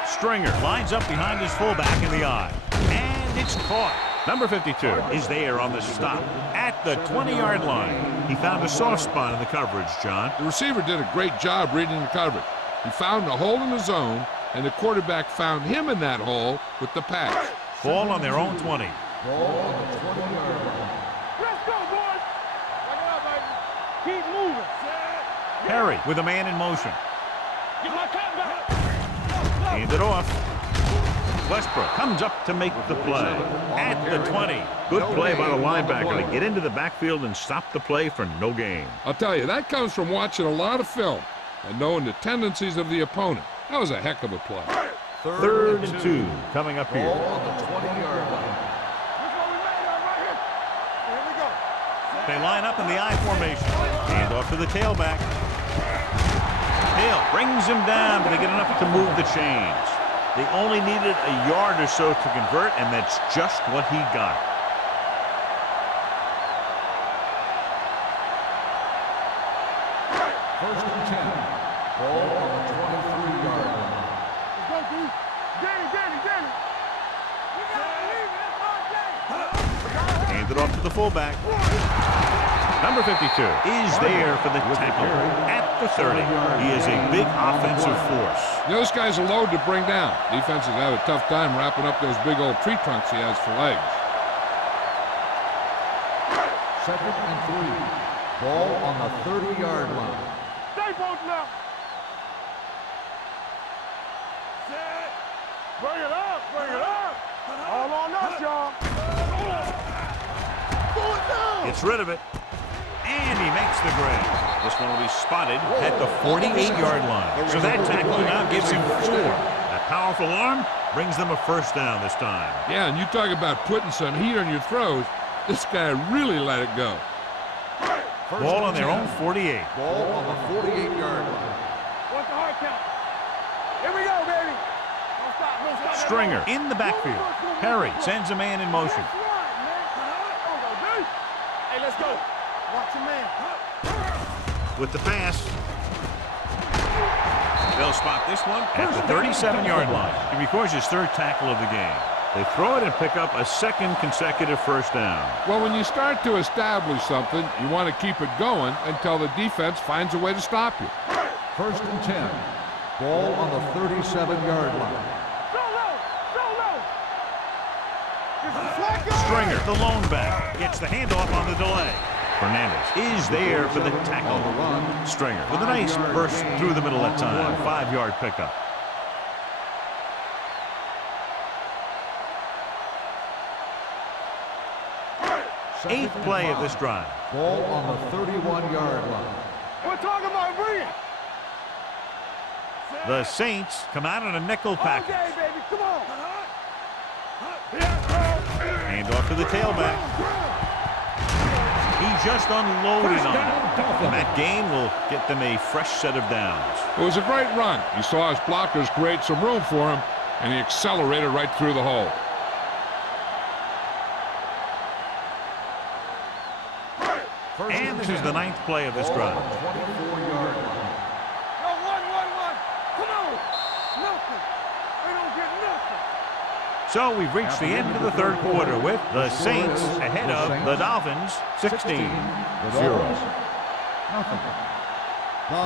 Stringer lines up behind his fullback in the eye. And it's caught. Number 52 is there on the stop at the 20-yard line. He found a soft spot in the coverage, John. The receiver did a great job reading the coverage. He found a hole in the zone, and the quarterback found him in that hole with the pass. Ball on their own 20. Ball on the 20-yard line. Let's go, boys. Back it up, baby. Keep moving. Perry with a man in motion. Get my cat back. Hand it off. Westbrook comes up to make the play at the 20. Good play by the linebacker to get into the backfield and stop the play for no gain. I'll tell you, that comes from watching a lot of film and knowing the tendencies of the opponent. That was a heck of a play. 3rd and 2 coming up here. Ball on the 20-yard line. Look what we made up right here. Here we go. They line up in the I formation. Hand off to the tailback. Hale brings him down, but they get enough to move the chains. They only needed a yard or so to convert, and that's just what he got. First and 10. Ball on the 23-yard line. Let's go, dude. Danny. You gotta believe it. That's our day. Hand it off to the fullback. Number 52 is there for the tackle at the 30. He is a big offensive force. You know, this guy's a load to bring down. Defenses have a tough time wrapping up those big old tree trunks he has for legs. 2nd and 3. Ball on the 30-yard line. Stay both now. Bring it up. All on us, y'all. Gets rid of it. And he makes the grab. This one will be spotted at the 48-yard line. So that tackle now gives him 4. That powerful arm brings them a first down this time. Yeah, and you talk about putting some heat on your throws. This guy really let it go. Ball on their own 48. Ball on the 48-yard line. What's the hard count? Here we go, baby. Don't stop. Stringer in the backfield. Perry sends a man in motion. Hey, let's go. Watch your man. With the pass. They'll spot this one at the 37-yard line. It records his 3rd tackle of the game. They throw it and pick up a 2nd consecutive first down. Well, when you start to establish something, you want to keep it going until the defense finds a way to stop you. First and 10. Ball on the 37-yard line. Stringer, the lone back, gets the handoff on the delay. Fernandez is there for the tackle. Stringer with a nice burst through the middle that time. 5-yard pickup. 8th play of this drive. Ball on the 31-yard line. We're talking about bringing. The Saints come out in a nickel package. Okay, baby, come on. Hand off to the tailback. He just unloaded on it. And that gain will get them a fresh set of downs. It was a great run. He saw his blockers create some room for him, and he accelerated right through the hole. And this is the 9th play of this drive. 24-yard line. No, one. Come on. Nothing. They don't get nothing. So we've reached the end of the 3rd quarter with the Saints ahead of the Dolphins 16-0.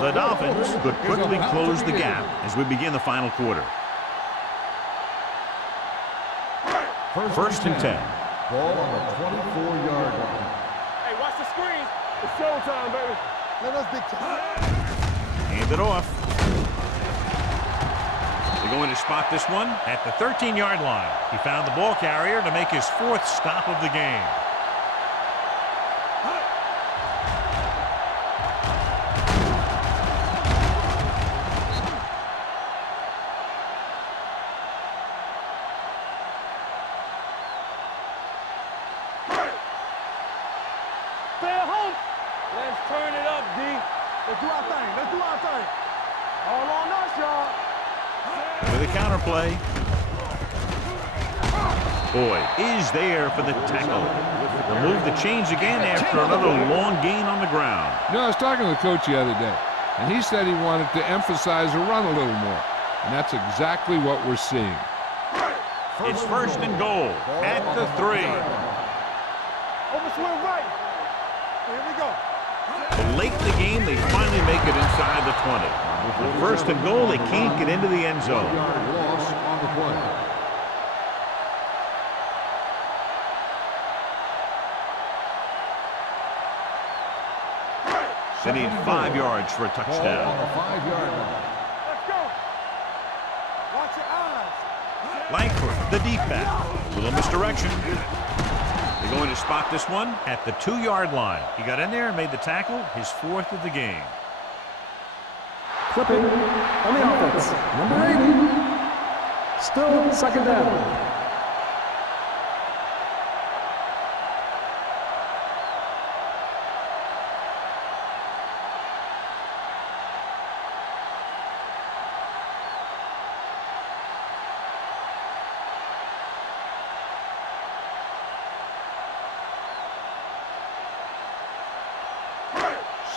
The Dolphins could quickly close the gap as we begin the final quarter. 1st and 10. Ball on the 24-yard line. Hey, watch the screen. It's showtime, baby. Let us dictate. Hand it off. They're going to spot this one at the 13-yard line. He found the ball carrier to make his 4th stop of the game. Stay at home. Let's turn it up, D. Let's do our thing. All on us, y'all. With a counterplay. Boy, is there for the tackle. The move to change again after another long gain on the ground. You know, I was talking to the coach the other day, and he said he wanted to emphasize the run a little more. And that's exactly what we're seeing. It's 1st and goal at the 3. Over swing right. Here we go. But late in the game, they finally make it inside the 20. The 1st and goal, they can't get into the end zone. 4-yard loss on the play. They need 5 yards for a Ball on touchdown. the 5-yard line. Let's go. Watch your eyes. Langford, the deep back. Little misdirection. They're going to spot this one at the 2-yard line. He got in there and made the tackle, his 4th of the game. Clipping on the offense. Number 80. Still 2nd down.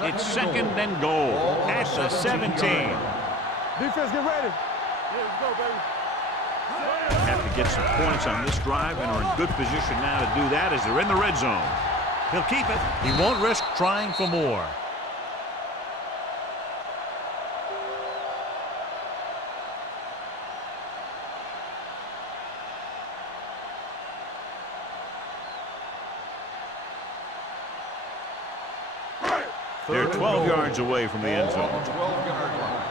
It's 2nd and goal at the 17. Defense, get ready. Yeah, let's go, baby. Have to get some points on this drive and are in good position now to do that as they're in the red zone. He'll keep it. He won't risk trying for more. They're 12 yards away from the end zone. 12-yard line.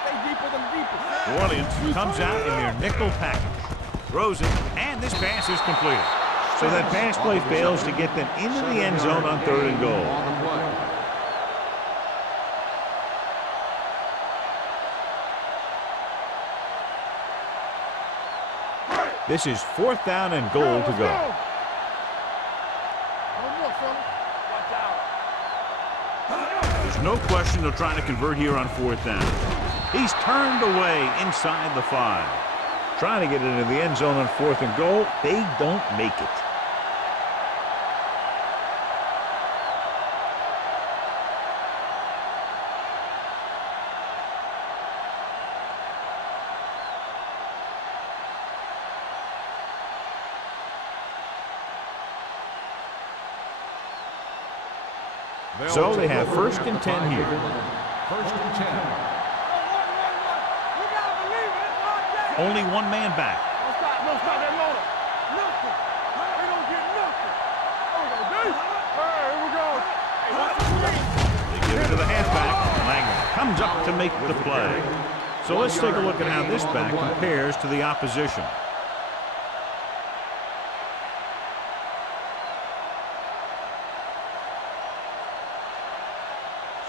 Stay deeper than deeper. New Orleans comes out in their nickel package. Throws it, and this pass is completed. So that pass play fails to get them into the end zone on 3rd and goal. On the play. This is 4th down and goal to go. There's no question they're trying to convert here on 4th down. He's turned away inside the 5. Trying to get it into the end zone on 4th and goal. They don't make it. So they have 1st and 10 here. 1st and 10. We gotta believe it. It's our day. Only one man back. Don't stop that motor. Nothing. They don't get nothing. There we go, D. Hey, here we go. Hey, watch the screen. They give it to the halfback. Langford comes up to make the play. So let's take a look at how this back compares to the opposition.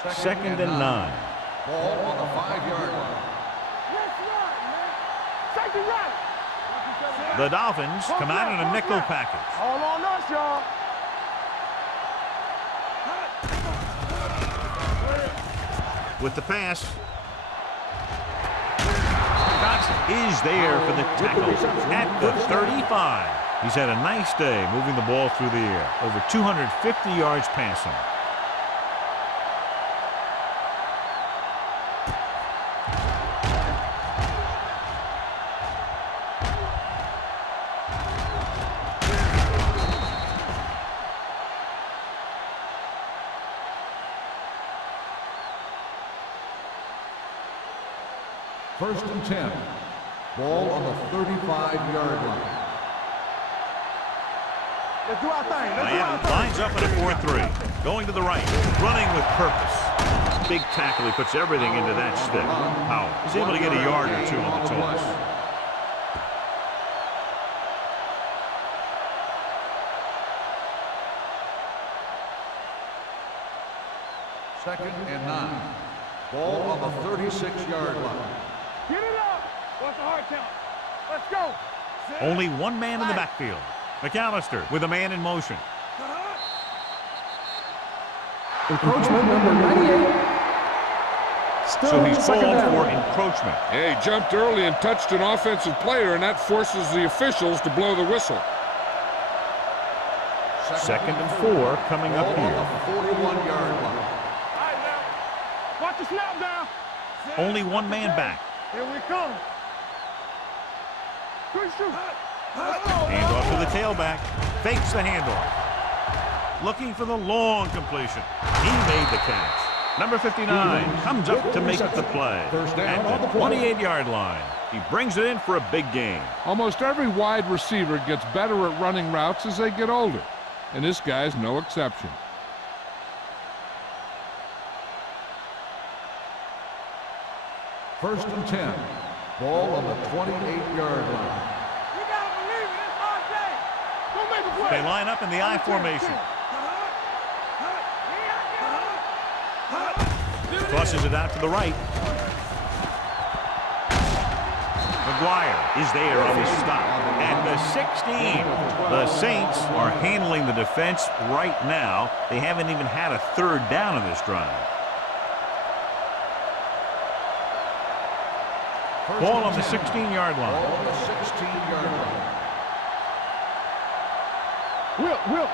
Second and 9. Ball on the 5-yard line. Let's run, man. Safety right. The Dolphins come out in a nickel package. All on us, y'all. With the pass. Johnson is there for the tackle at the 35. He's had a nice day moving the ball through the air. Over 250 yards passing. First and 10. Ball on the 35-yard line. Let's do our thing. Let's do our Miami thing. lines up in a 4-3. Going to the right. Running with purpose. Big tackle. He puts everything into that stick. Powell is able to get a yard or two on the toss. Second and 9. Ball on the 36-yard line. Get it up. What's the hard count? Let's go. Only one man in the backfield. McAllister with a man in motion. Encroachment number 98. Still So he's second called down. for encroachment. Yeah, he jumped early and touched an offensive player, and that forces the officials to blow the whistle. Second and 4 coming up Ball on here. the 41-yard line. All right, now. Watch the snap down. Only one man back. Here we come. Good shoot. Hand off to the tailback. Fakes the handoff. Looking for the long completion. He made the catch. Number 59 comes up to make the play at the 28-yard line. He brings it in for a big gain. Almost every wide receiver gets better at running routes as they get older, and this guy's no exception. First and 10. Ball on the 28-yard line. You gotta believe it. It's our day. Go make a play. They line up in the I formation. Tosses it out to the right. McGuire is there on the stop. At the 16. The Saints are handling the defense right now. They haven't even had a third down in this drive. Ball on the 16-yard Ball line. on the 16-yard line.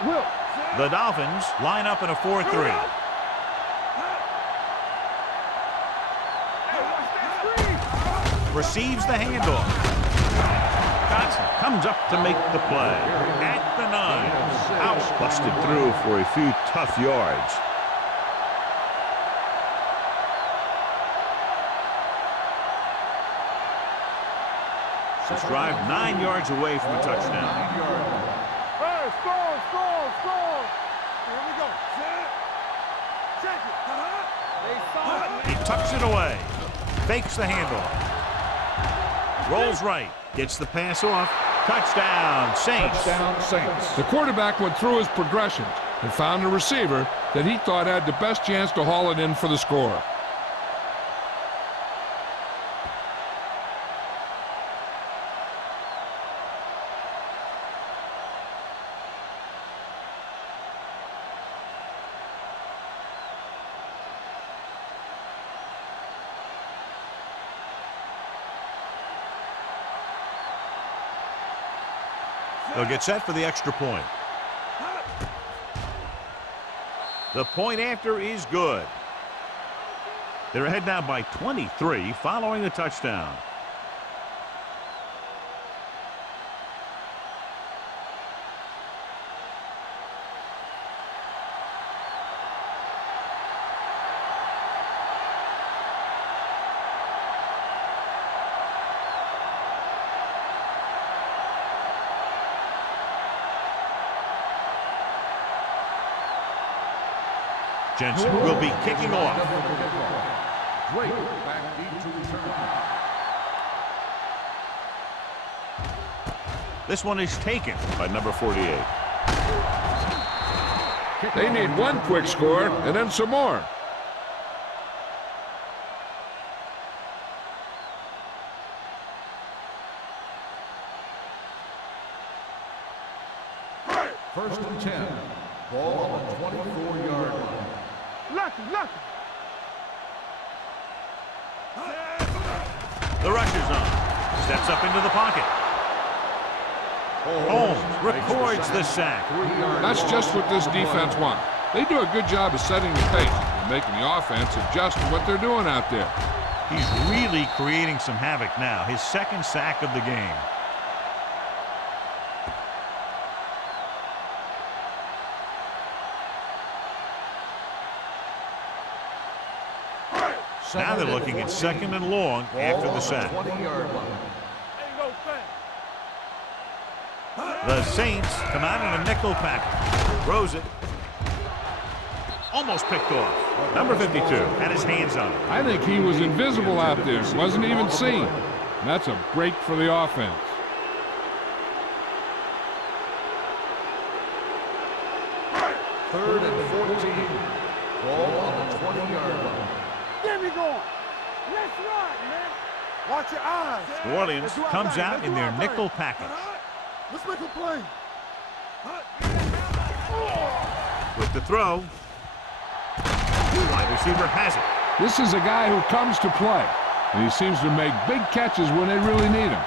Will. The Dolphins line up in a 4-3. Hey, watch that screen. Receives the handoff. Johnson comes up to make the play. At the 9. Out. Busted through for a few tough yards. This drive 9 yards away from a touchdown. 9-yard line. Hey, score. Here we go. Check it. They saw it. He tucks it away. Fakes the handoff. Rolls right. Gets the pass off. Touchdown, Saints. Touchdown, Saints. The quarterback went through his progressions and found a receiver that he thought had the best chance to haul it in for the score. They'll get set for the extra point. The point after is good. They're ahead now by 23 following the touchdown. Jensen will be kicking off. Drake back deep to return. This one is taken by number 48. They need one quick score and then some more. First and 10. Ball on the 24-yard line. Lucky. The rush is on. Steps up into the pocket. Holmes records the sack. That's just what this defense wants. They do a good job of setting the pace and making the offense adjust to what they're doing out there. He's really creating some havoc now. His second sack of the game. Now they're looking at second and long after the sack. The Saints come out in a nickel package. Throws it. Almost picked off. Number 52 had his hands on it. I think he was invisible out there. Wasn't even seen. And that's a break for the offense. Third and 14. Ball on the 20-yard line. Get me going. Let's run, man. Watch your eyes. New Orleans comes out in their nickel package. Let's make a play. With the throw. Wide receiver has it. This is a guy who comes to play, and he seems to make big catches when they really need him.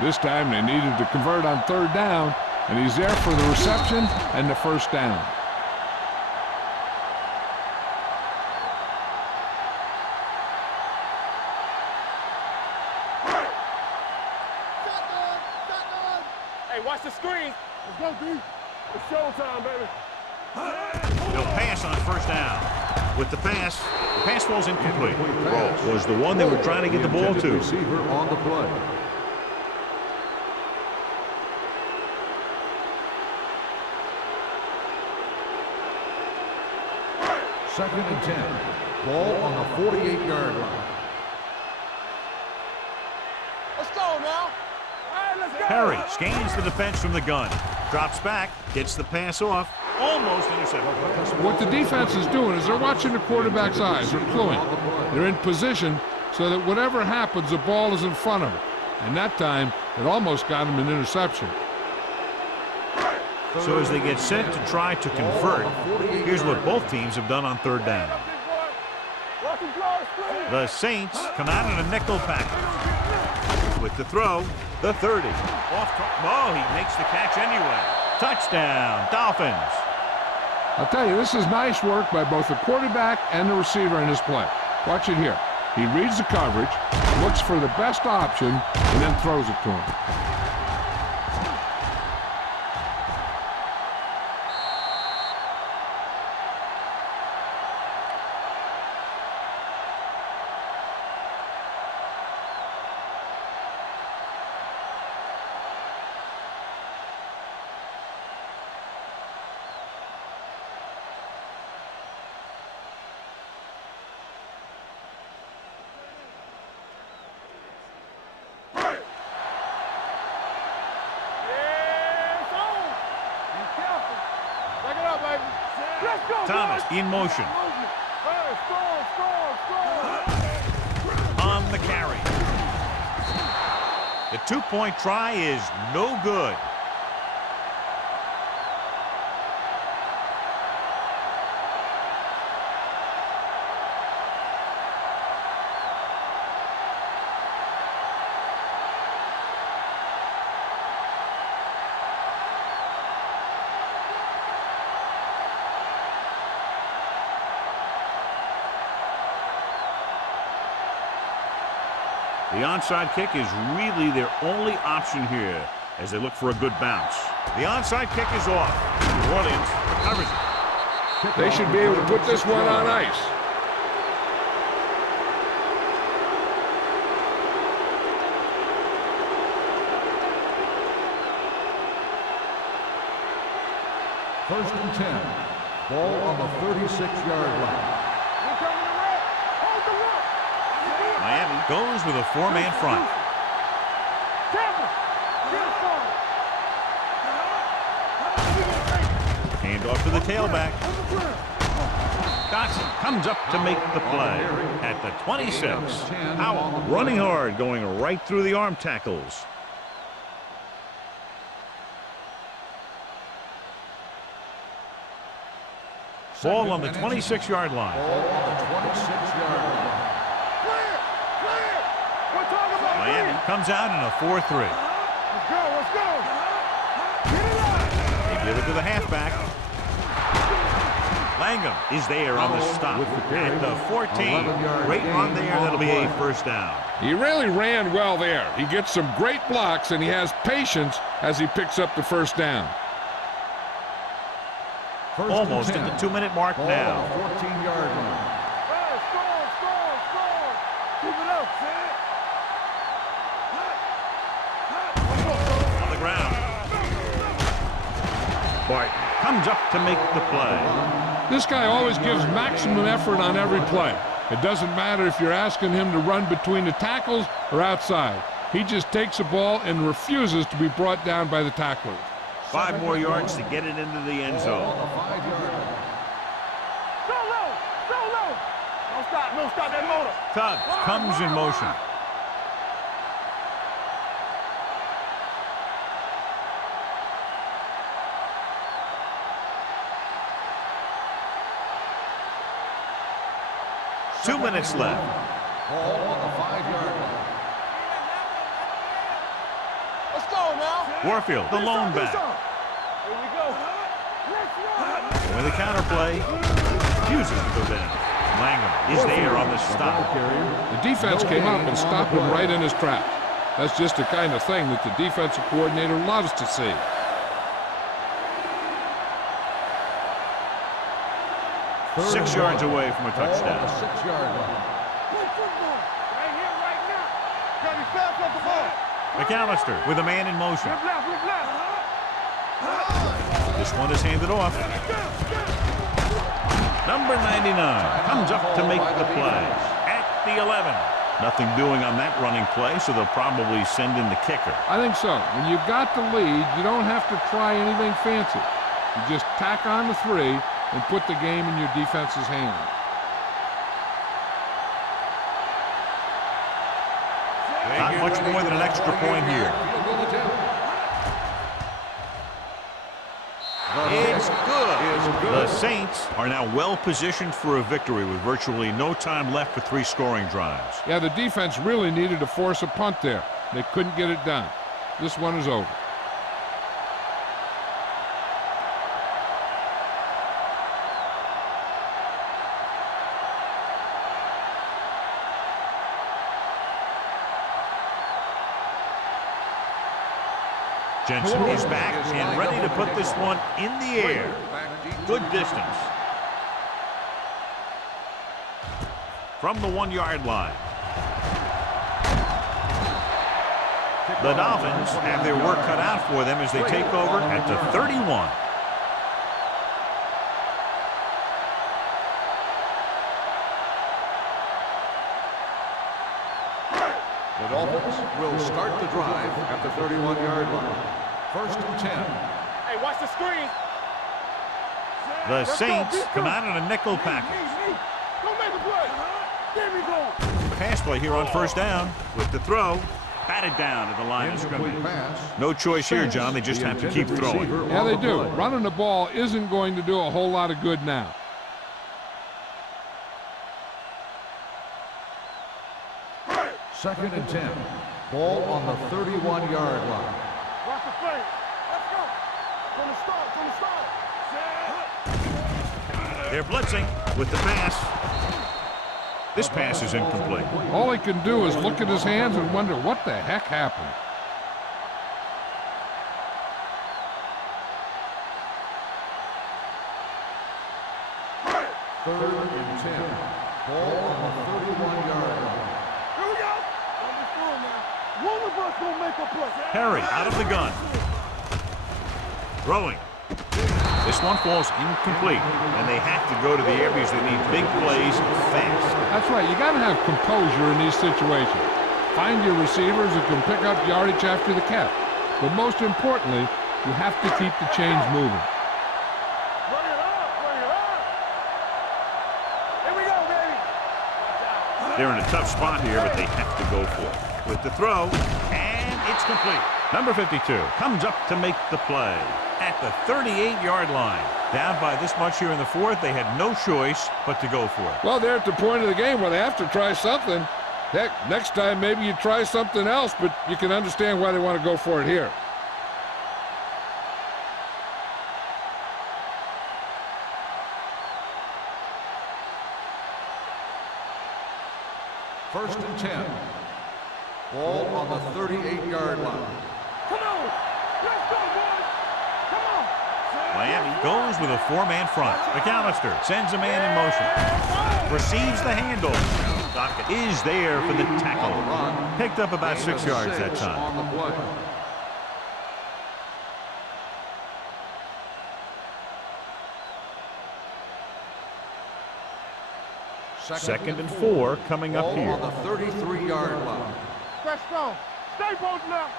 This time they needed to convert on third down, and he's there for the reception and the first down. Hey, watch the screen. Let's go, D. It's showtime, baby. They'll pass on first down. With the pass falls incomplete. Was the one they were trying to get the ball to. Receiver on the play. Second and 10. Ball on the 48-yard line. Let's go now. All right, let's go. Perry scans the defense from the gun. Drops back. Gets the pass off. Almost intercepted. What the defense is doing is they're watching the quarterback's eyes. They're cluing. They're in position so that whatever happens, the ball is in front of it. And that time, it almost got him an interception. So as they get set to try to convert, here's what both teams have done on third down. The Saints come out in a nickel package. With the throw, the 30. Oh, he makes the catch anyway. Touchdown, Dolphins. I'll tell you, this is nice work by both the quarterback and the receiver in this play. Watch it here. He reads the coverage, looks for the best option, and then throws it to him. Thomas in motion. On the carry. The two-point try is no good. The onside kick is really their only option here as they look for a good bounce. The onside kick is off. New Orleans recovers it. They should be able to put this one on ice. First and 10. Ball on the 36-yard line. Miami goes with a four-man front. Hand off to the tailback. Dotson comes up to make the play at the 26. Howell running hard, going right through the arm tackles. Ball on the 26-yard line. Ball on the 26-yard line. Clear! Clear! We're talking about Miami comes out in a 4-3. Let's go! Let's go! Get it up! They give it to the halfback. Langham is there on the stop at the 14. Great run there. That'll be a first down. He really ran well there. He gets some great blocks, and he has patience as he picks up the first down. Almost at the 2-minute mark now. 14-yard line. Hey, score! Keep it up, Sam! On the ground. Barton comes up to make the play. This guy always gives maximum effort on every play. It doesn't matter if you're asking him to run between the tackles or outside. He just takes the ball and refuses to be brought down by the tacklers. 5 more yards to get it into the end zone. On the 5-yard line. So low! Don't stop that motor! Tug comes in motion. Two minutes left. Ball on the 5-yard line. Let's go now! Warfield, the lone back. Here we go! Let's run! With the counterplay, refuses to go down. Langham is there on the stop. The defense came up and stopped him right in his tracks. That's just the kind of thing that the defensive coordinator loves to see. Third 6 yards and 1. away from a Ball on touchdown. the 6-yard line. Play football! Right here, right now! Gotta be fast off the ball! McAllister with a man in motion. Whip left! This one is handed off. Number 99 comes up to make the play at the 11. Nothing doing on that running play, so they'll probably send in the kicker. I think so. When you've got the lead, you don't have to try anything fancy. You just tack on the 3 and put the game in your defense's hands. Not much more than an extra point here. Field goal attempt. It's good. The Saints are now well positioned for a victory with virtually no time left for 3 scoring drives. Yeah, the defense really needed to force a punt there. They couldn't get it done. This one is over. Jensen is back and ready to put this one in the air. Good distance. From the 1-yard line. The Dolphins have their work cut out for them as they take over at the 31. The Dolphins will start the drive at the 31-yard line. First and 10. Hey, watch the screen! The Saints come out in a nickel package. Don't make a play! There we go! Pass play here on first down with the throw. Batted down at the line of Incomplete scrimmage. pass. No choice here, John. They just have to keep throwing. Yeah, they do. Running the ball isn't going to do a whole lot of good now. Second and 10. Ball on the 31-yard line. Watch the play! Let's go! From the start! They're blitzing with the pass. This pass is incomplete. All he can do is look at his hands and wonder what the heck happened. Third and 10. Ball on the 31-yard line. Here we go! Don't be fooled now. One of us gonna make a play. Perry out of the gun. Throwing. This one falls incomplete, and they have to go to the air because they need big plays fast. That's right. You got to have composure in these situations. Find your receivers who can pick up yardage after the catch. But most importantly, you have to keep the chains moving. Bring it up! Here we go, baby! They're in a tough spot here, but they have to go for it. With the throw, and it's complete. Number 52 comes up to make the play at the 38-yard line. Down by this much here in the fourth, they had no choice but to go for it. Well, they're at the point of the game where they have to try something. Heck, next time maybe you try something else, but you can understand why they want to go for it here. First and 10. Ball on the 38-yard line. Come on. Let's go, boys. Come on. Miami goes with a four-man front. McAllister sends a man in motion. Receives the handoff. Dockett is there for the tackle. Picked up about 6 yards that time. On the play. Second and 4 coming up Ball here. on the 33-yard line. Stretch strong. Stay bolted up.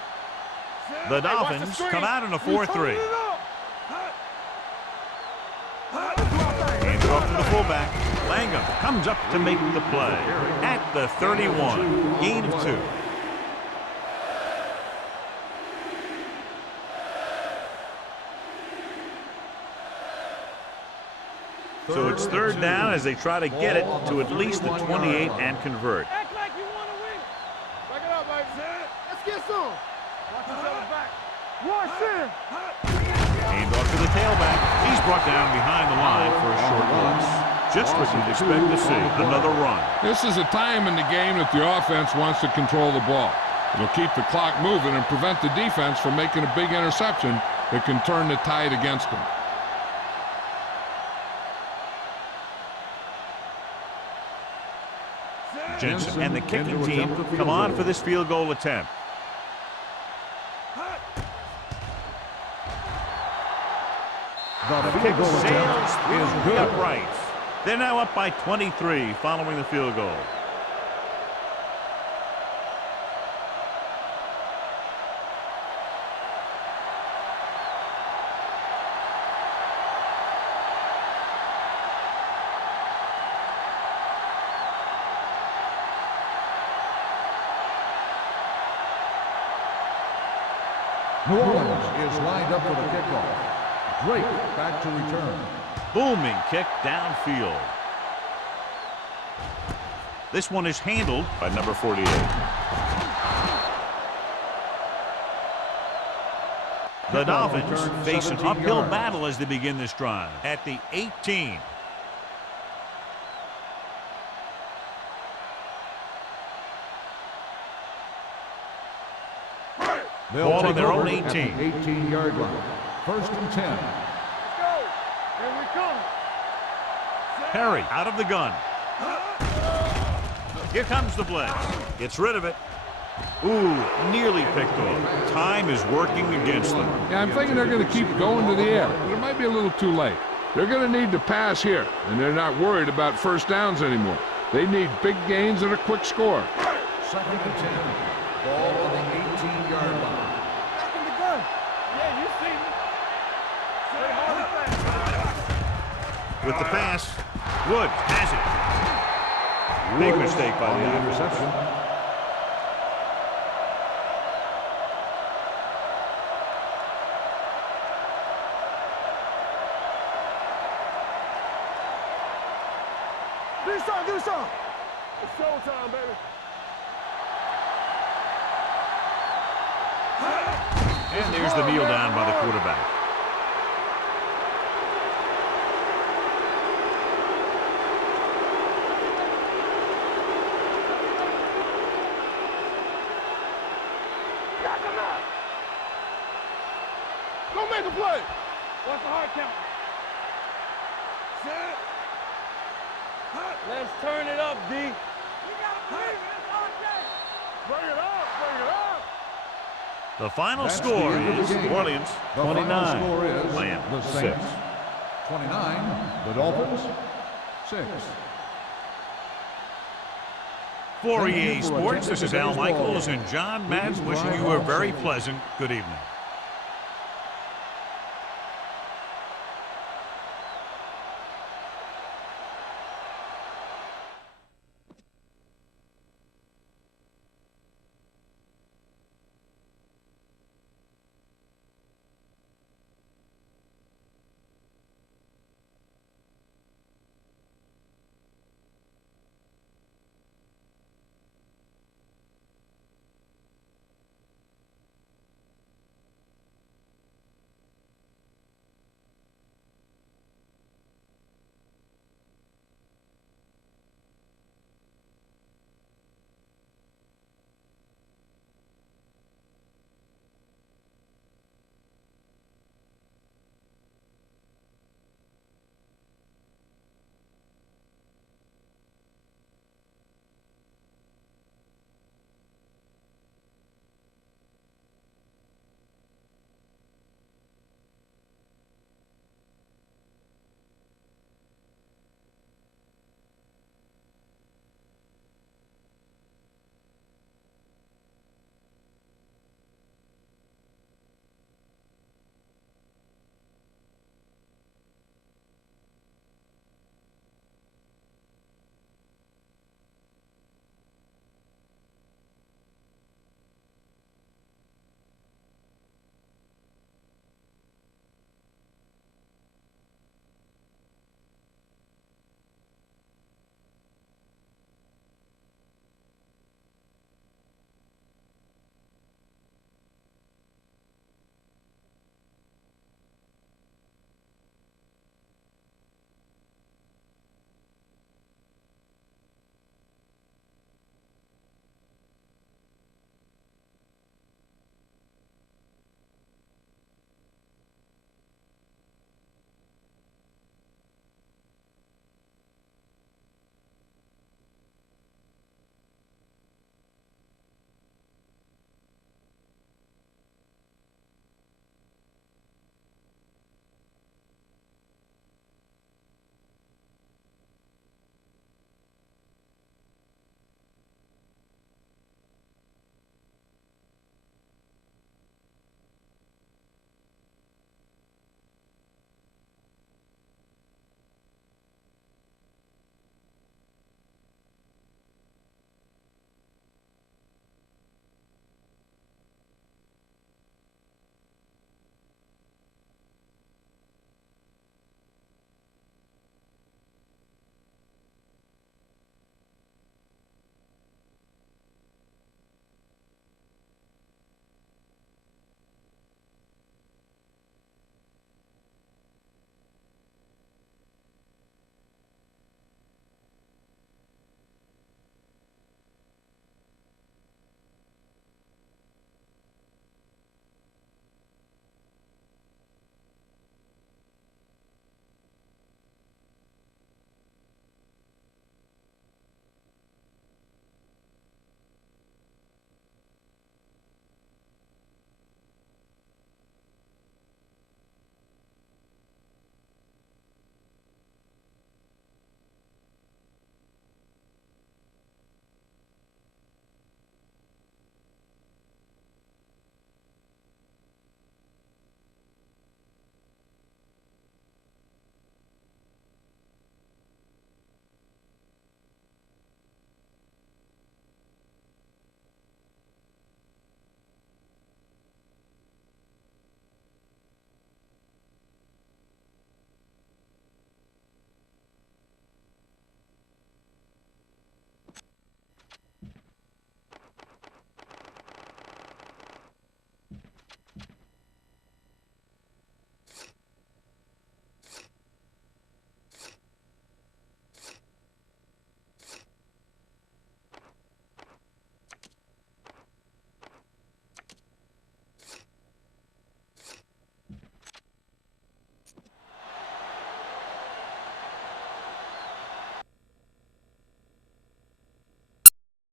The Hey, watch the Dolphins screen. come out in a He's holding 4-3. it up. Hands off to the fullback. Langham comes up to make the play at the 31. Gain of 2. So it's third down as they try to get it to at least the 28 and convert. Act like you want to win. Back it up, baby. Let's get some. Watch each other back. Watch him. Hand off to the tailback. He's brought down behind the line for a short loss. Just what you'd expect to see, another run. This is a time in the game that the offense wants to control the ball. It'll keep the clock moving and prevent the defense from making a big interception that can turn the tide against them. Jensen and the kicking team come on for this field goal attempt. The Kick field goal sails attempt through is the good. uprights. They're now up by 23 following the field goal. New Orleans is lined up for the kickoff. Drake back to return. Booming kick downfield. This one is handled by number 48. The Dolphins face an uphill battle as they begin this drive at the 18. Ball on their own 18. 18-yard line. First and 10. Let's go. Here we come. Perry out of the gun. Here comes the blitz. Gets rid of it. Ooh, nearly picked off. Time is working against them. Yeah, I'm thinking they're going to keep going to the air, but it might be a little too late. They're going to need to pass here, and they're not worried about first downs anymore. They need big gains and a quick score. Second and 10. Ball on the 18-yard line. Back in the gun. Yeah, you see me. Stay hard and fast. With the pass, Woods has it. Big mistake by the interception. Do something. It's showtime, baby. And there's the kneel down by the quarterback. Knock him out. Go make a play. What's the hard count? Set. Let's turn it up, D. You gotta believe it. It's hard game. Bring it up. Bring it up. The final That's score the end of the is game. Orleans The 29. final score is Miami the 6. Saints 29, the Dolphins 6. For Thank you EA for Sports, this is attending Al today's ball Michaels game. and John Please Madden wishing drive you a on very safety. pleasant good evening.